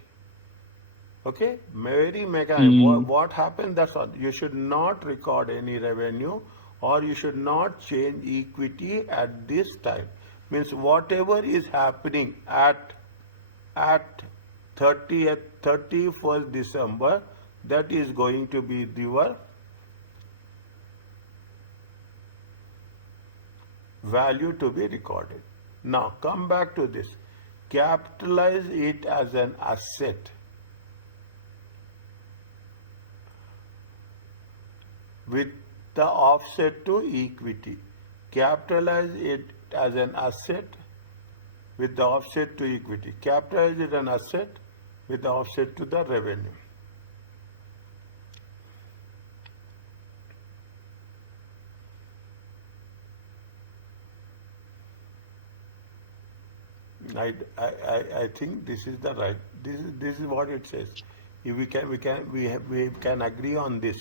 Okay, very mechanical. Mm. What happened? That's all. You should not record any revenue, or you should not change equity at this time. Means whatever is happening at 31st December, that is going to be your value to be recorded. Now come back to this. Capitalize it as an asset with the offset to equity. Capitalize it as an asset with the offset to equity. Capitalize it an asset with the offset to the revenue. I think this is the right. This is what it says. If we can agree on this.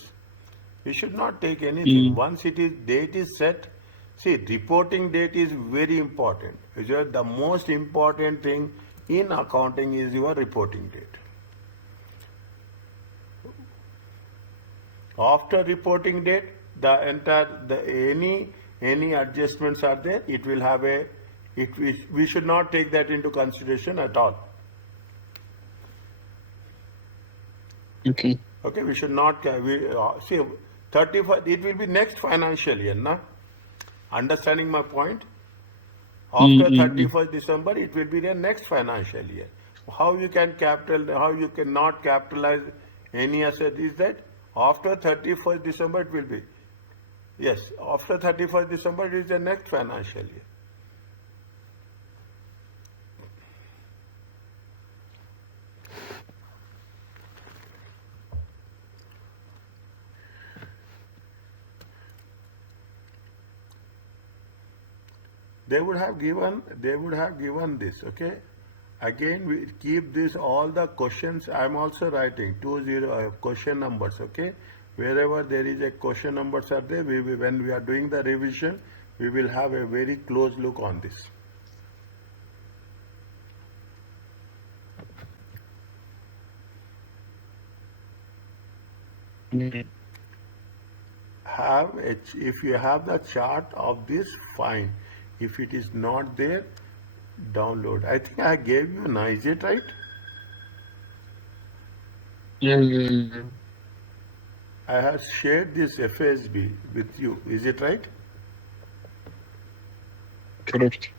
We should not take anything. Mm. Once date is set, see, reporting date is very important. The most important thing in accounting is your reporting date. After reporting date, any adjustments are there, it will have we should not take that into consideration at all. Okay. Okay, we should not see 35. It will be next financial year, na? Understanding my point? After 31st December, it will be the next financial year. How you cannot capitalize any asset is that after 31st December it will be. Yes, after 31st December it is the next financial year. They would have given this, okay. Again, we keep this all the questions. I am also writing 20 question numbers, okay. Wherever there is a question numbers are there, when we are doing the revision, we will have a very close look on this. If you have the chart of this, fine. If it is not there, download. I think I gave you an, is it right? Yeah. I have shared this FSB with you. Is it right? Correct.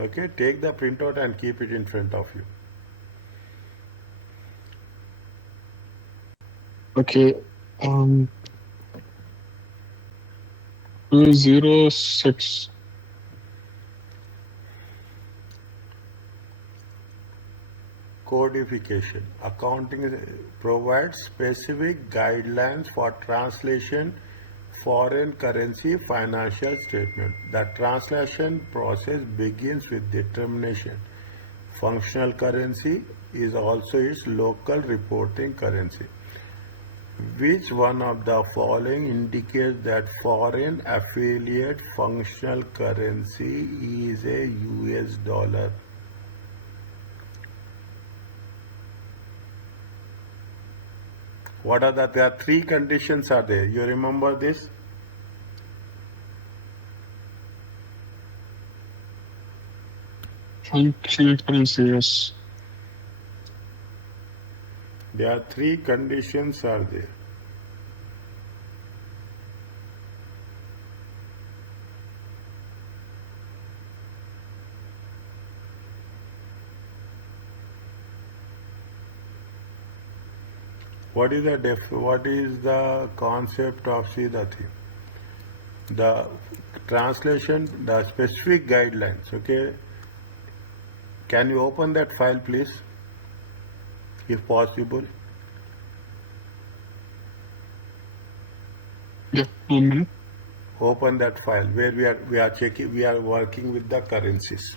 Okay, take the printout and keep it in front of you. Okay. 206. Codification. Accounting provides specific guidelines for translation foreign currency financial statement. The translation process begins with determination. Functional currency is also its local reporting currency. Which one of the following indicates that foreign affiliate functional currency is a US dollar? What are there are three conditions are there. You remember this? Functional currency, yes. There are three conditions are there. What is the concept of, see the thing? The translation, the specific guidelines, okay? Can you open that file, please, if possible? Yeah, 1 minute. Open that file where we are working with the currencies.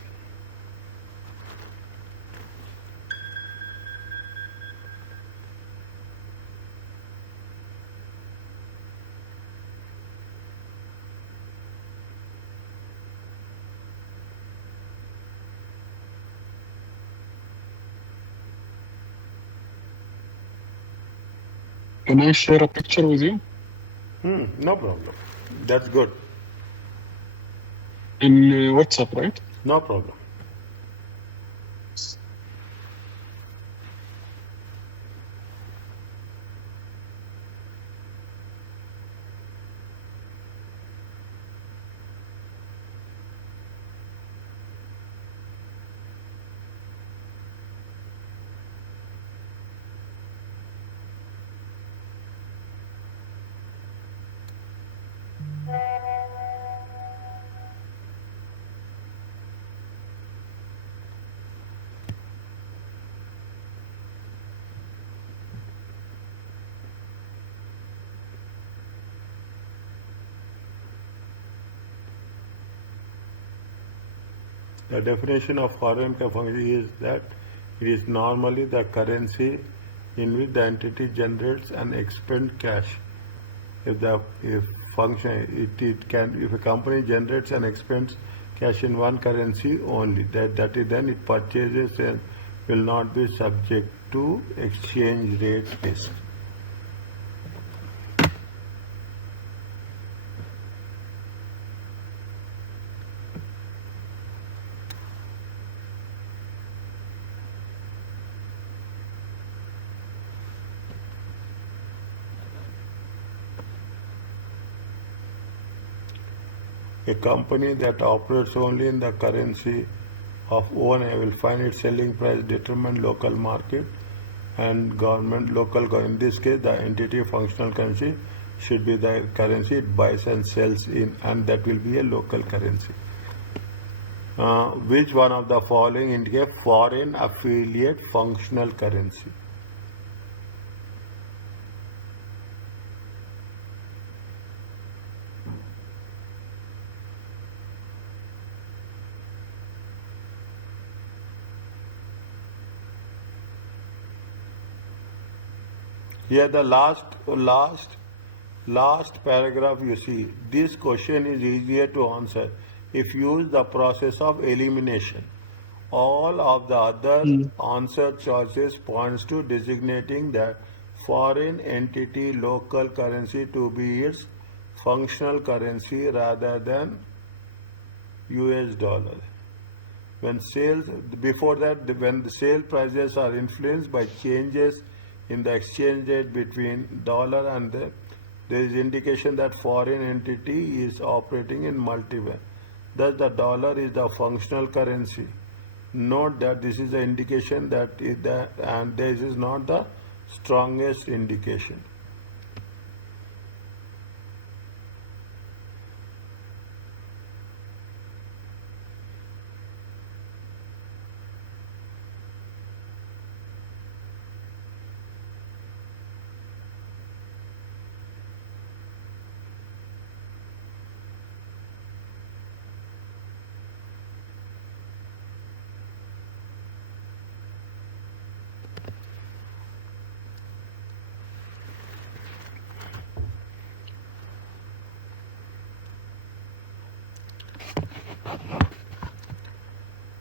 Can I share a picture with you? No problem. That's good. In WhatsApp, right? No problem. The definition of foreign currency is that it is normally the currency in which the entity generates and expends cash. If a company generates and expends cash in one currency only, that is then it purchases and will not be subject to exchange rate risk. A company that operates only in the currency of own will find its selling price determined local market and government local. In this case, the entity functional currency should be the currency it buys and sells in, and that will be a local currency. Which one of the following indicate foreign affiliate functional currency? Here the last paragraph you see. This question is easier to answer if you use the process of elimination. All of the other answer choices points to designating that foreign entity local currency to be its functional currency rather than US dollar. When the sale prices are influenced by changes in the exchange rate between dollar and there is indication that foreign entity is operating in multiple. Thus, the dollar is the functional currency. Note that this is the indication and this is not the strongest indication.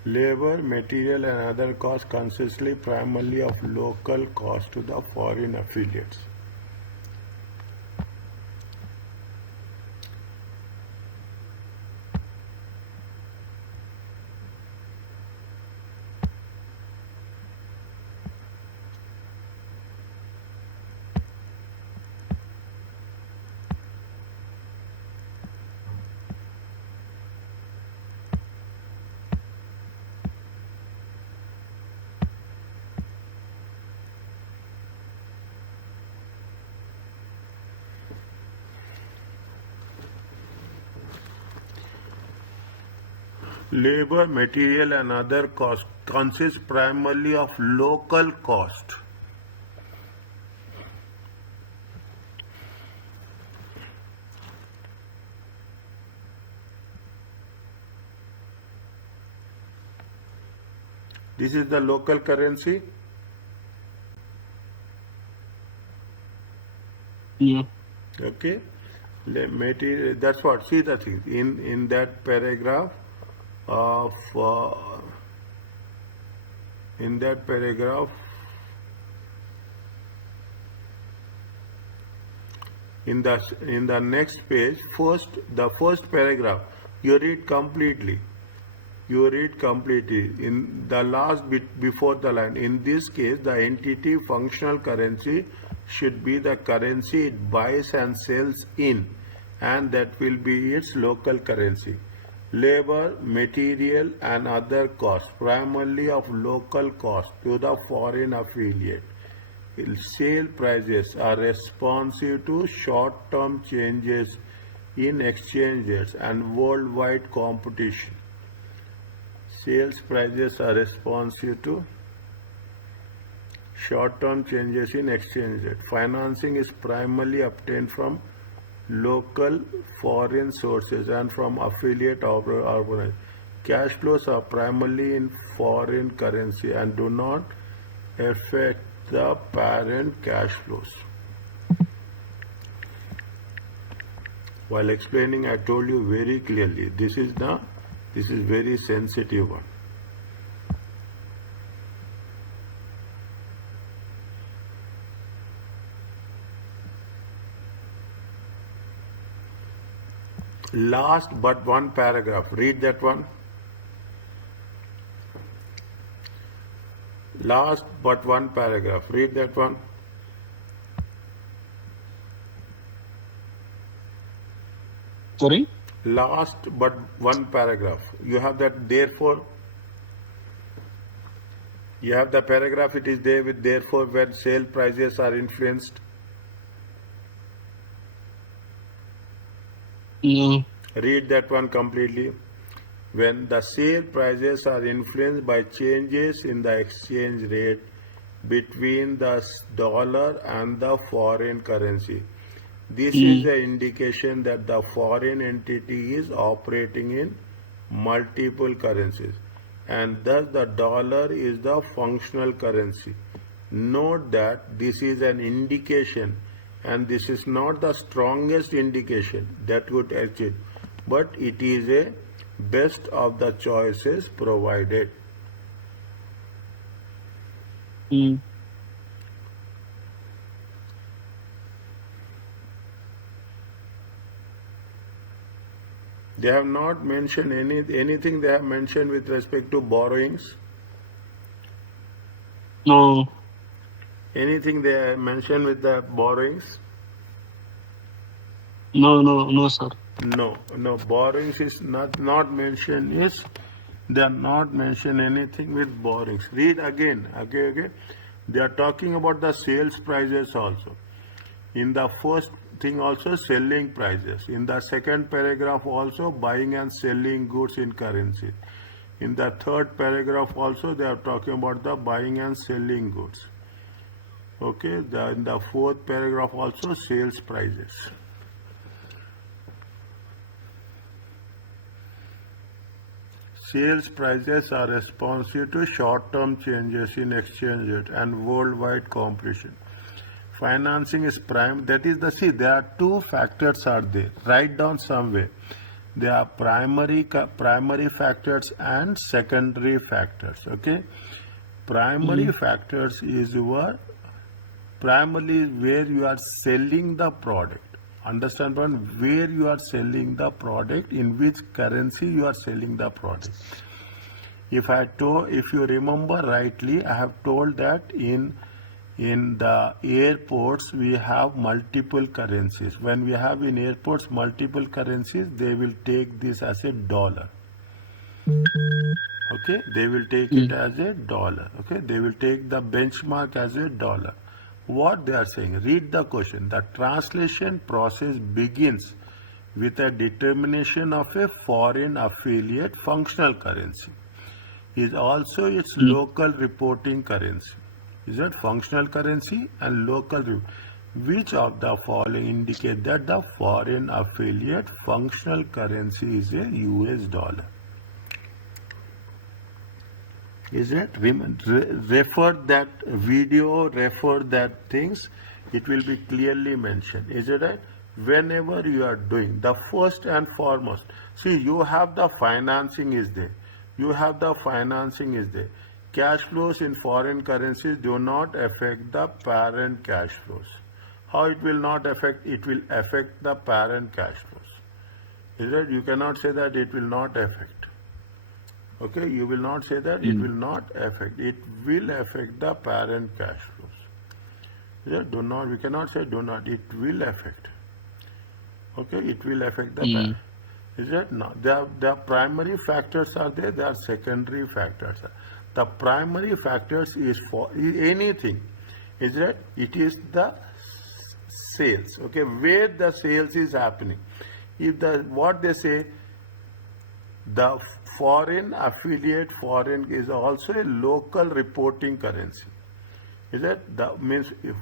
Labor, material and other costs consistently primarily of local cost to the foreign affiliates. Labor, material and other costs consist primarily of local cost. This is the local currency. Yeah. Okay. Material, that's what, see the thing in that paragraph of in that paragraph in the next page, the first paragraph you read completely. In the last bit before the line, in this case the entity functional currency should be the currency it buys and sells in, and that will be its local currency. Labor, material and other costs primarily of local cost to the foreign affiliate. Sale prices are responsive to short-term changes in exchange rates and worldwide competition. Sales prices are responsive to short-term changes in exchange rate. Financing is primarily obtained from local foreign sources and from affiliate organizations. Cash flows are primarily in foreign currency and do not affect the parent cash flows. While explaining, I told you very clearly, this is very sensitive one. Last but one paragraph, read that one. Last but one paragraph, read that one. Sorry? Last but one paragraph. You have that therefore. You have the paragraph, it is there with therefore when sale prices are influenced. No. Read that one completely. When the sale prices are influenced by changes in the exchange rate between the dollar and the foreign currency. This is the indication that the foreign entity is operating in multiple currencies, and thus the dollar is the functional currency. Note that this is an indication, and this is not the strongest indication that would achieve, but it is a best of the choices provided. They have not mentioned anything they have mentioned with respect to borrowings. No. Anything they have mentioned with the borrowings? No, sir. No, borrowings is not mentioned. Is they are not mentioned anything with borrowings. Read again. Okay. They are talking about the sales prices also. In the first thing also selling prices. In the second paragraph also buying and selling goods in currency. In the third paragraph also they are talking about the buying and selling goods. Okay, in the fourth paragraph also sales prices. Sales prices are responsive to short-term changes in exchange rate and worldwide competition. Financing is prime. That is there are two factors are there. Write down somewhere. there are primary factors and secondary factors. Okay, primary factors is your primarily where you are selling the product. Understand one, where you are selling the product, in which currency you are selling the product. If you remember rightly, I have told that in the airports we have multiple currencies. When we have in airports multiple currencies, they will take this as a dollar. Okay, they will take it as a dollar. Okay, they will take the benchmark as a dollar. What they are saying, read the question. The translation process begins with a determination of a foreign affiliate functional currency. Is also its local reporting currency. Is that functional currency and local? Which of the following indicate that the foreign affiliate functional currency is a US dollar? Is it? Refer that video, refer that things. It will be clearly mentioned. Is it right? Whenever you are doing the first and foremost, see, you have the financing is there. You have the financing is there. Cash flows in foreign currencies do not affect the parent cash flows. How it will not affect? It will affect the parent cash flows. Is it? You cannot say that it will not affect. Okay, you will not say that it will not affect. It will affect the parent cash flows. Is it? Do not. We cannot say do not. It will affect. Okay, it will affect the parent. Is it? No. The primary factors are there. There are secondary factors. The primary factors is for anything. Is it? It is the sales. Okay, where the sales is happening. If the what they say, the foreign affiliate foreign is also a local reporting currency. Is it? That means if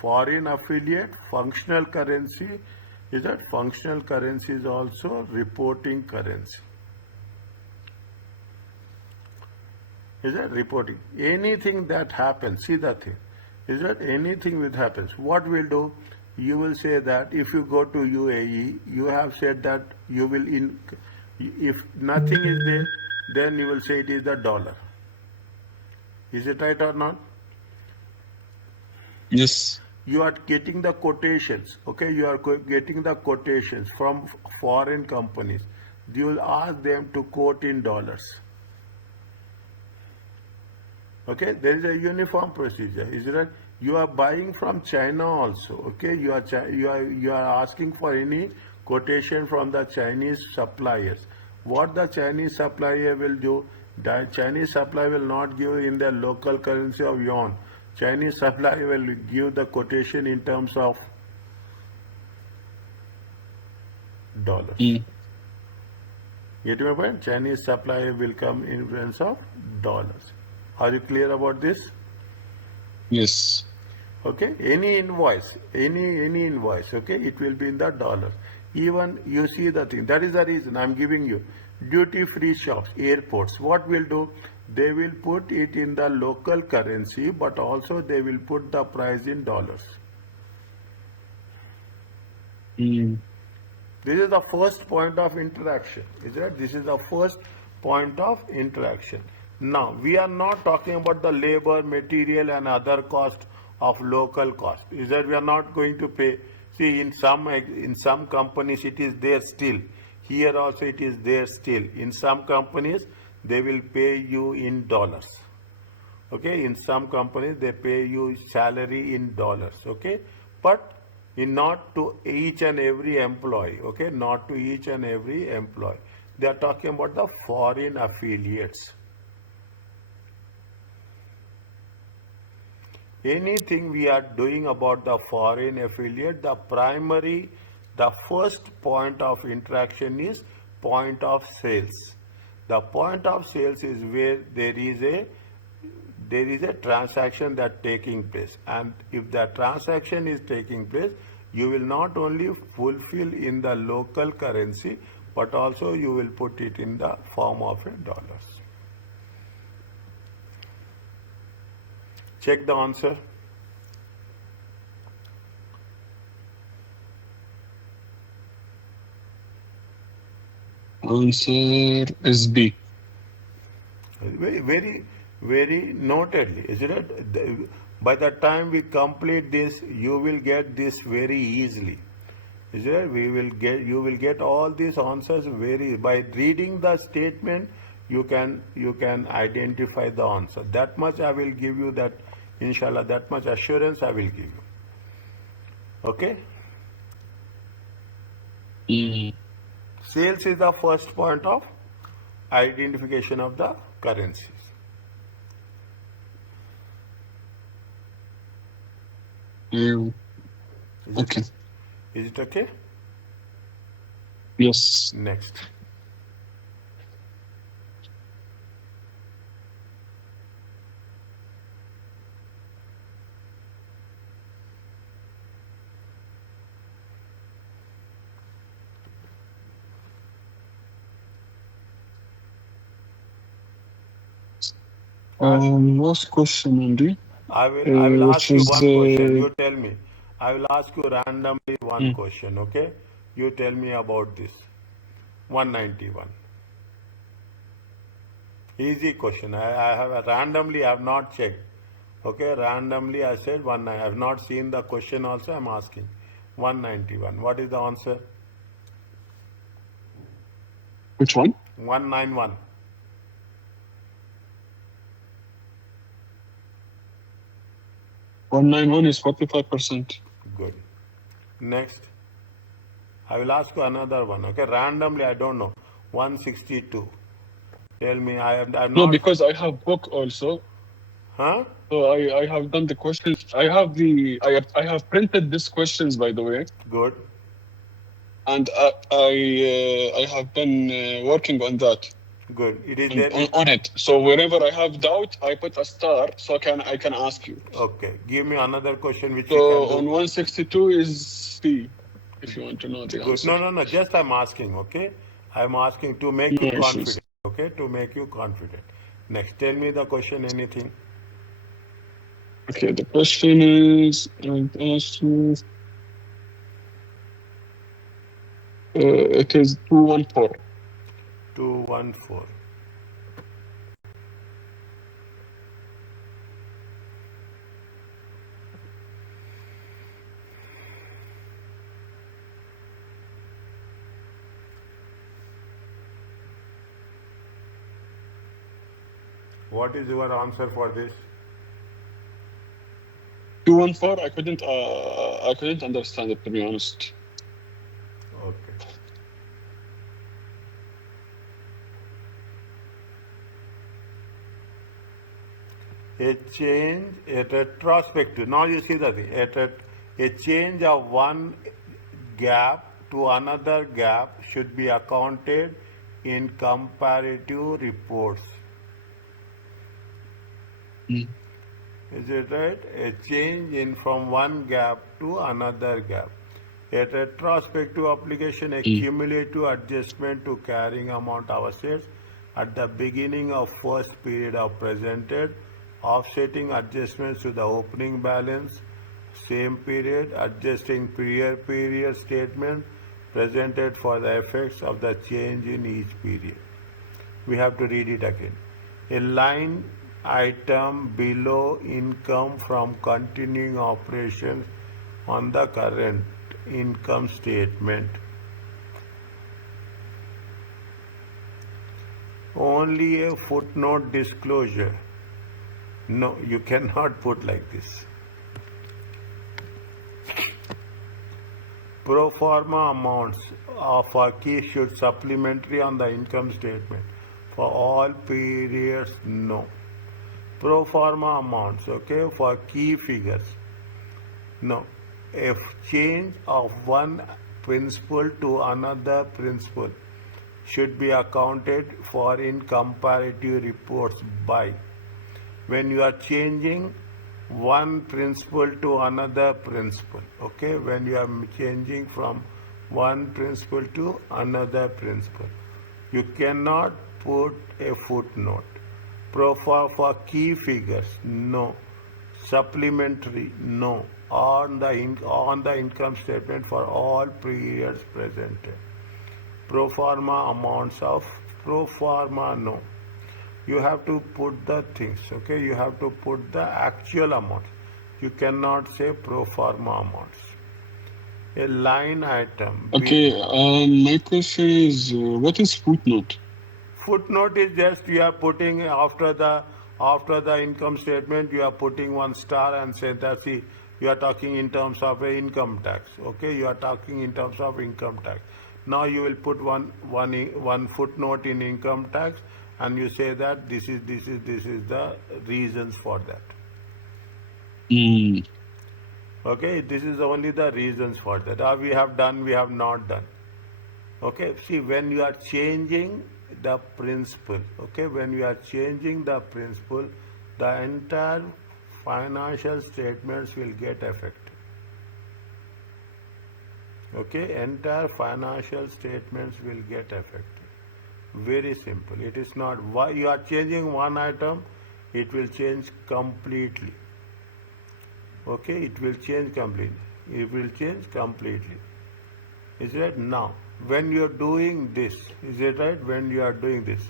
foreign affiliate functional currency. Is that functional currency is also reporting currency? Is that reporting? Anything that happens, see the thing. Is that anything that happens? What will do? You will say that if you go to UAE, you have said that you will if nothing is there, then you will say it is the dollar. Is it right or not? Yes. You are getting the quotations. Okay, you are getting the quotations from foreign companies. You will ask them to quote in dollars. Okay, there is a uniform procedure. Is it right? You are buying from China also. Okay, you are asking for any quotation from the Chinese suppliers. What the Chinese supplier will do? The Chinese supplier will not give in their local currency of yuan. Chinese supplier will give the quotation in terms of dollars. Get my point? Chinese supplier will come in terms of dollars. Are you clear about this? Yes. Okay, any invoice, any invoice, okay, it will be in the dollar. Even you see the thing, that is the reason I'm giving you duty-free shops, airports. What will do? They will put it in the local currency, but also they will put the price in dollars. This is the first point of interaction. Is that? This is the first point of interaction. Now, we are not talking about the labor, material and other cost of local cost. Is that we are not going to pay. See, in some companies it is there still. Here also it is there still. In some companies they will pay you in dollars. Okay, in some companies they pay you salary in dollars. Okay, but not to each and every employee. Okay, not to each and every employee. They are talking about the foreign affiliates. Anything we are doing about the foreign affiliate, the first point of interaction is point of sales. The point of sales is where there is a transaction that taking place, and if the transaction is taking place, you will not only fulfill in the local currency, but also you will put it in the form of a dollars. Check the answer. answer is B. Very, very notedly, isn't it? By the time we complete this, you will get this very easily. Is it? You will get all these answers very by reading the statement. You can identify the answer. That much I will give you. That inshallah, that much assurance I will give you. Okay. Mm. Sales is the first point of identification of the currencies. Mm. Is Okay. it okay? Yes. Next. Last question, Andy, I will which ask you is one question. You tell me. I will ask you randomly one mm, question, okay? You tell me about this. 191. Easy question. I have randomly I have not checked. Okay, randomly I said I have not seen the question also. I am asking. 191. What is the answer? which one? 191. 191 is 45%. Good. Next. I will ask you another one. Okay, randomly I don't know. 162. Tell me. I have No, not. because I have book also. Huh? So I have done the questions. I have printed these questions, by the way, Good. and I have been working on that Good. It is there. on it. So whenever I have doubt, I put a star so I can ask you. Okay. Give me another question which So we can on do. 162 is C, if you want to know the Good. answer. No. Just I'm asking. Okay. I'm asking to make you No issues. confident. Okay. To make you confident. Next. Tell me the question. Anything. Okay, the question is, it is 214. 214. What is your answer for this? 214. I couldn't understand it, to be honest. Okay. A change, a retrospective. Now you see the thing. A change of one gap to another gap should be accounted in comparative reports. Mm. Is it right? A change in from one gap to another gap. A retrospective application, a cumulative adjustment to carrying amount of assets at the beginning of first period of presented, offsetting adjustments to the opening balance, same period, adjusting prior period statement presented for the effects of the change in each period. We have to read it again. A line item below income from continuing operations on the current income statement. Only a footnote disclosure. No, you cannot put like this. Pro forma amounts for key should supplementary on the income statement. For all periods, no. Pro forma amounts, okay, for key figures. No. A change of one principal to another principal should be accounted for in comparative reports by when you are changing one principal to another principal. Okay, when you are changing from one principal to another principal, you cannot put a footnote. For key figures, no. Supplementary, no. On the income statement for all periods presented. pro forma amounts of pro forma, no. You have to put the things, okay? You have to put the actual amounts. You cannot say pro forma amounts. A line item. Okay, my question is, what is footnote? Footnote is just you are putting after the income statement, you are putting one star and say that, see, you are talking in terms of a income tax. Okay, you are talking in terms of income tax. Now you will put one footnote in income tax, and you say that this is the reasons for that. Mm. Okay, this is only the reasons for that. We have done, we have not done. Okay, see, when you are changing the principle, okay, when you are changing the principle, the entire financial statements will get affected. Okay, entire financial statements will get affected. Very simple. It is not why you are changing one item, it will change completely. Okay, it will change completely. It will change completely. Is it now? When you are doing this, is it right? When you are doing this,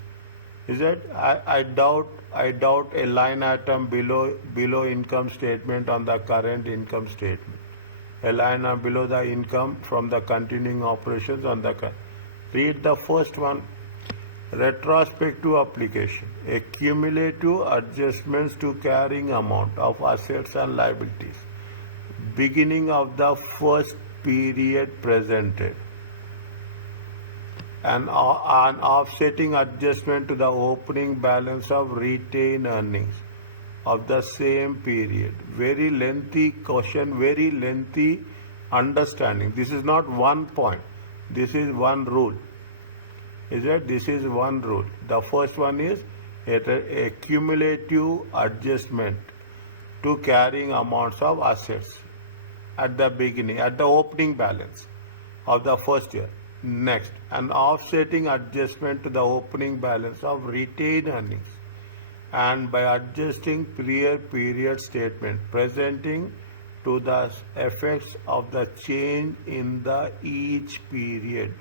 is it? I doubt a line item below income statement on the current income statement. A line item below the income from the continuing operations on the read the first one. Retrospective application. A cumulative adjustments to carrying amount of assets and liabilities. Beginning of the first period presented. An offsetting adjustment to the opening balance of retained earnings of the same period. Very lengthy question, very lengthy understanding. This is not one point. This is one rule. Is that this is one rule. The first one is a cumulative adjustment to carrying amounts of assets at the beginning, at the opening balance of the first year. Next, an offsetting adjustment to the opening balance of retained earnings, and by adjusting prior period statement presenting to the effects of the change in the each period.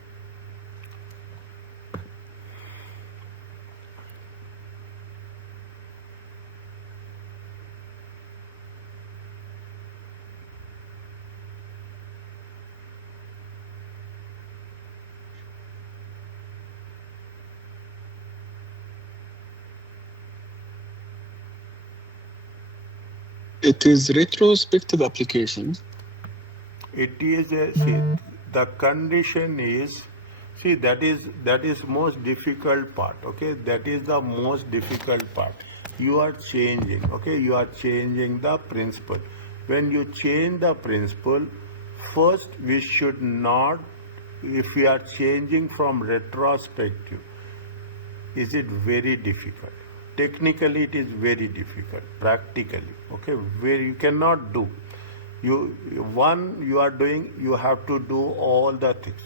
It is retrospective application. It is a, see, the condition is, see, that is most difficult part. Okay, that is the most difficult part. You are changing. Okay, you are changing the principle. When you change the principle, first we should not, if we are changing from retrospective, is it very difficult? Technically it is very difficult. Practically, okay, where you cannot do. You are doing, you have to do all the things.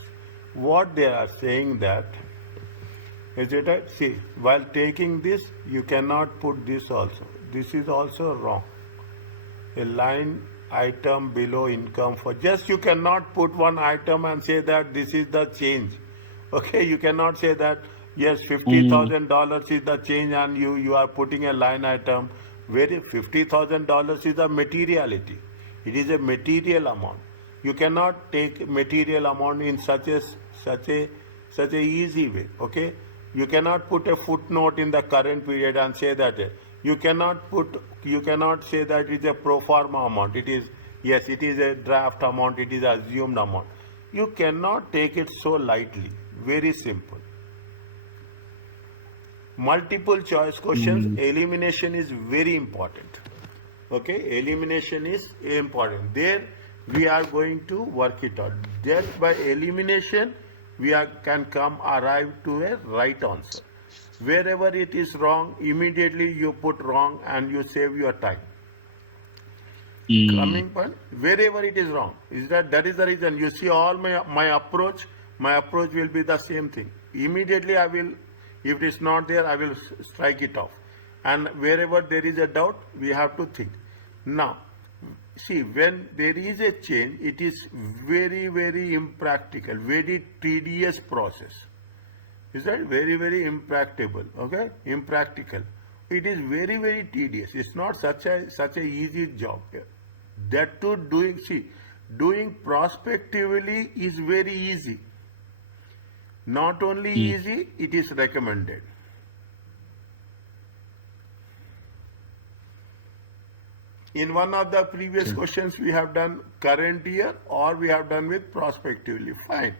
What they are saying that, is it right? See, while taking this, you cannot put this also. This is also wrong. A line item below income for, just you cannot put one item and say that this is the change. Okay, you cannot say that yes, $50,000 is the change, and you are putting a line item where $50,000 is the materiality. It is a material amount. You cannot take material amount in such a easy way. Okay, you cannot put a footnote in the current period and say that. You cannot say that it is a pro forma amount. It is, yes, it is a draft amount. It is assumed amount. You cannot take it so lightly. Very simple. Multiple choice questions, elimination is very important. Okay, elimination is important. There we are going to work it out. Just by elimination, can arrive to a right answer. Wherever it is wrong, immediately you put wrong and you save your time. Coming point, wherever it is wrong, that is the reason you see all my approach will be the same thing. Immediately I will, if it is not there, I will strike it off. And wherever there is a doubt, we have to think. Now, see, when there is a change, it is very, very impractical, very tedious process. Is that very, very impractical? Okay, impractical. It is very, very tedious. It's not such a easy job. That too, doing prospectively is very easy. Not only easy, it is recommended. In one of the previous questions, we have done current year or we have done with prospectively. Fine.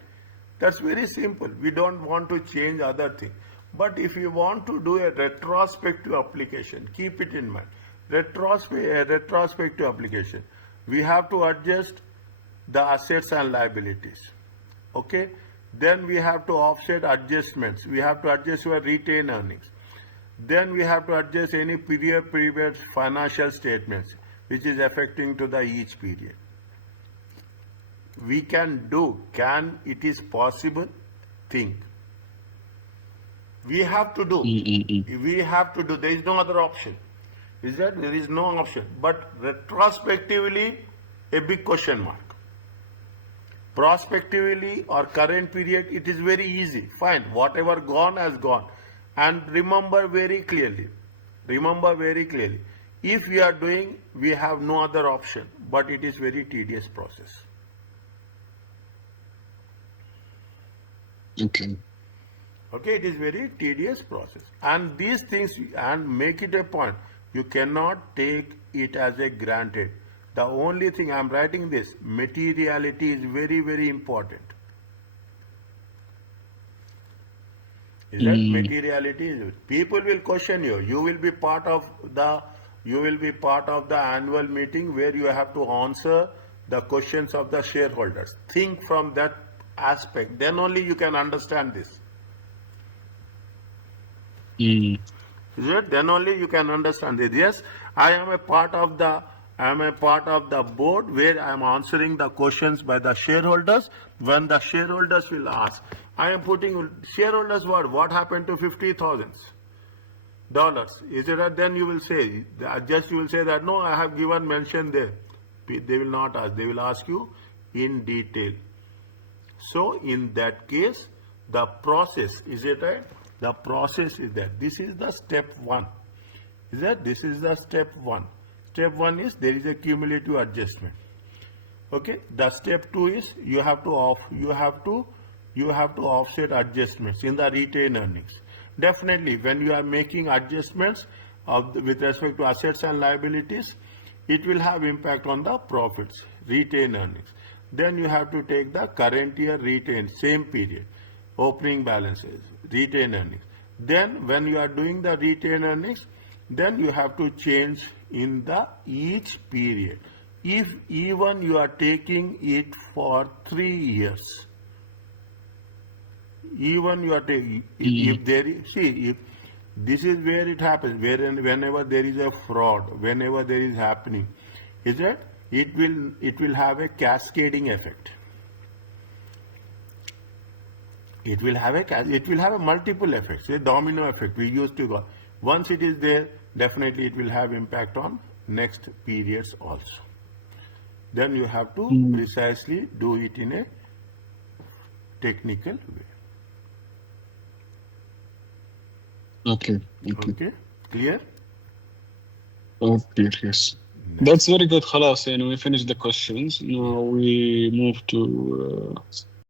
That's very simple. We don't want to change other thing. But if you want to do a retrospective application, keep it in mind. Retrospective application, we have to adjust the assets and liabilities. Okay. Then we have to offset adjustments. We have to adjust your retained earnings. Then we have to adjust any period financial statements which is affecting to the each period. We can do, it is possible, think. We have to do. We have to do. There is no other option. Is that there is no option. But retrospectively, a big question mark. Prospectively or current period, it is very easy. Fine. Whatever gone has gone. And remember very clearly. If we are doing, we have no other option. But it is very tedious process. Okay. Okay, it is very tedious process. And these things, and make it a point, you cannot take it as a granted. The only thing I am writing this, materiality is very, very important. Is that materiality? People will question you. You will be part of the annual meeting where you have to answer the questions of the shareholders. Think from that aspect. Then only you can understand this. Is it? Then only you can understand it. Yes, I am a part of the board where I am answering the questions by the shareholders. When the shareholders will ask, I am putting shareholders what happened to $50,000? Is it that? Then you will say, you will say that no, I have given mention there. They will not ask. They will ask you in detail. So in that case, the process, is it right? The process is that. This is the step 1. Is that? This is the step 1. Step 1 is there is a cumulative adjustment. Okay. The step 2 is you have to offset adjustments in the retained earnings. Definitely, when you are making adjustments with respect to assets and liabilities, it will have impact on the profits, retained earnings. Then you have to take the current year retained, same period, opening balances, retained earnings. Then when you are doing the retained earnings, then you have to change in the each period. If even you are taking it for 3 years, even you are taking, if there is, if this is where it happens, whenever there is a fraud, whenever there is happening, is that it will have a cascading effect. It will have a multiple effects, a domino effect. We used to go. Once it is there, definitely it will have impact on next periods also. Then you have to precisely do it in a technical way. Okay. Clear? Okay, yes. That's very good. خلاص, we finished the questions. Now we move to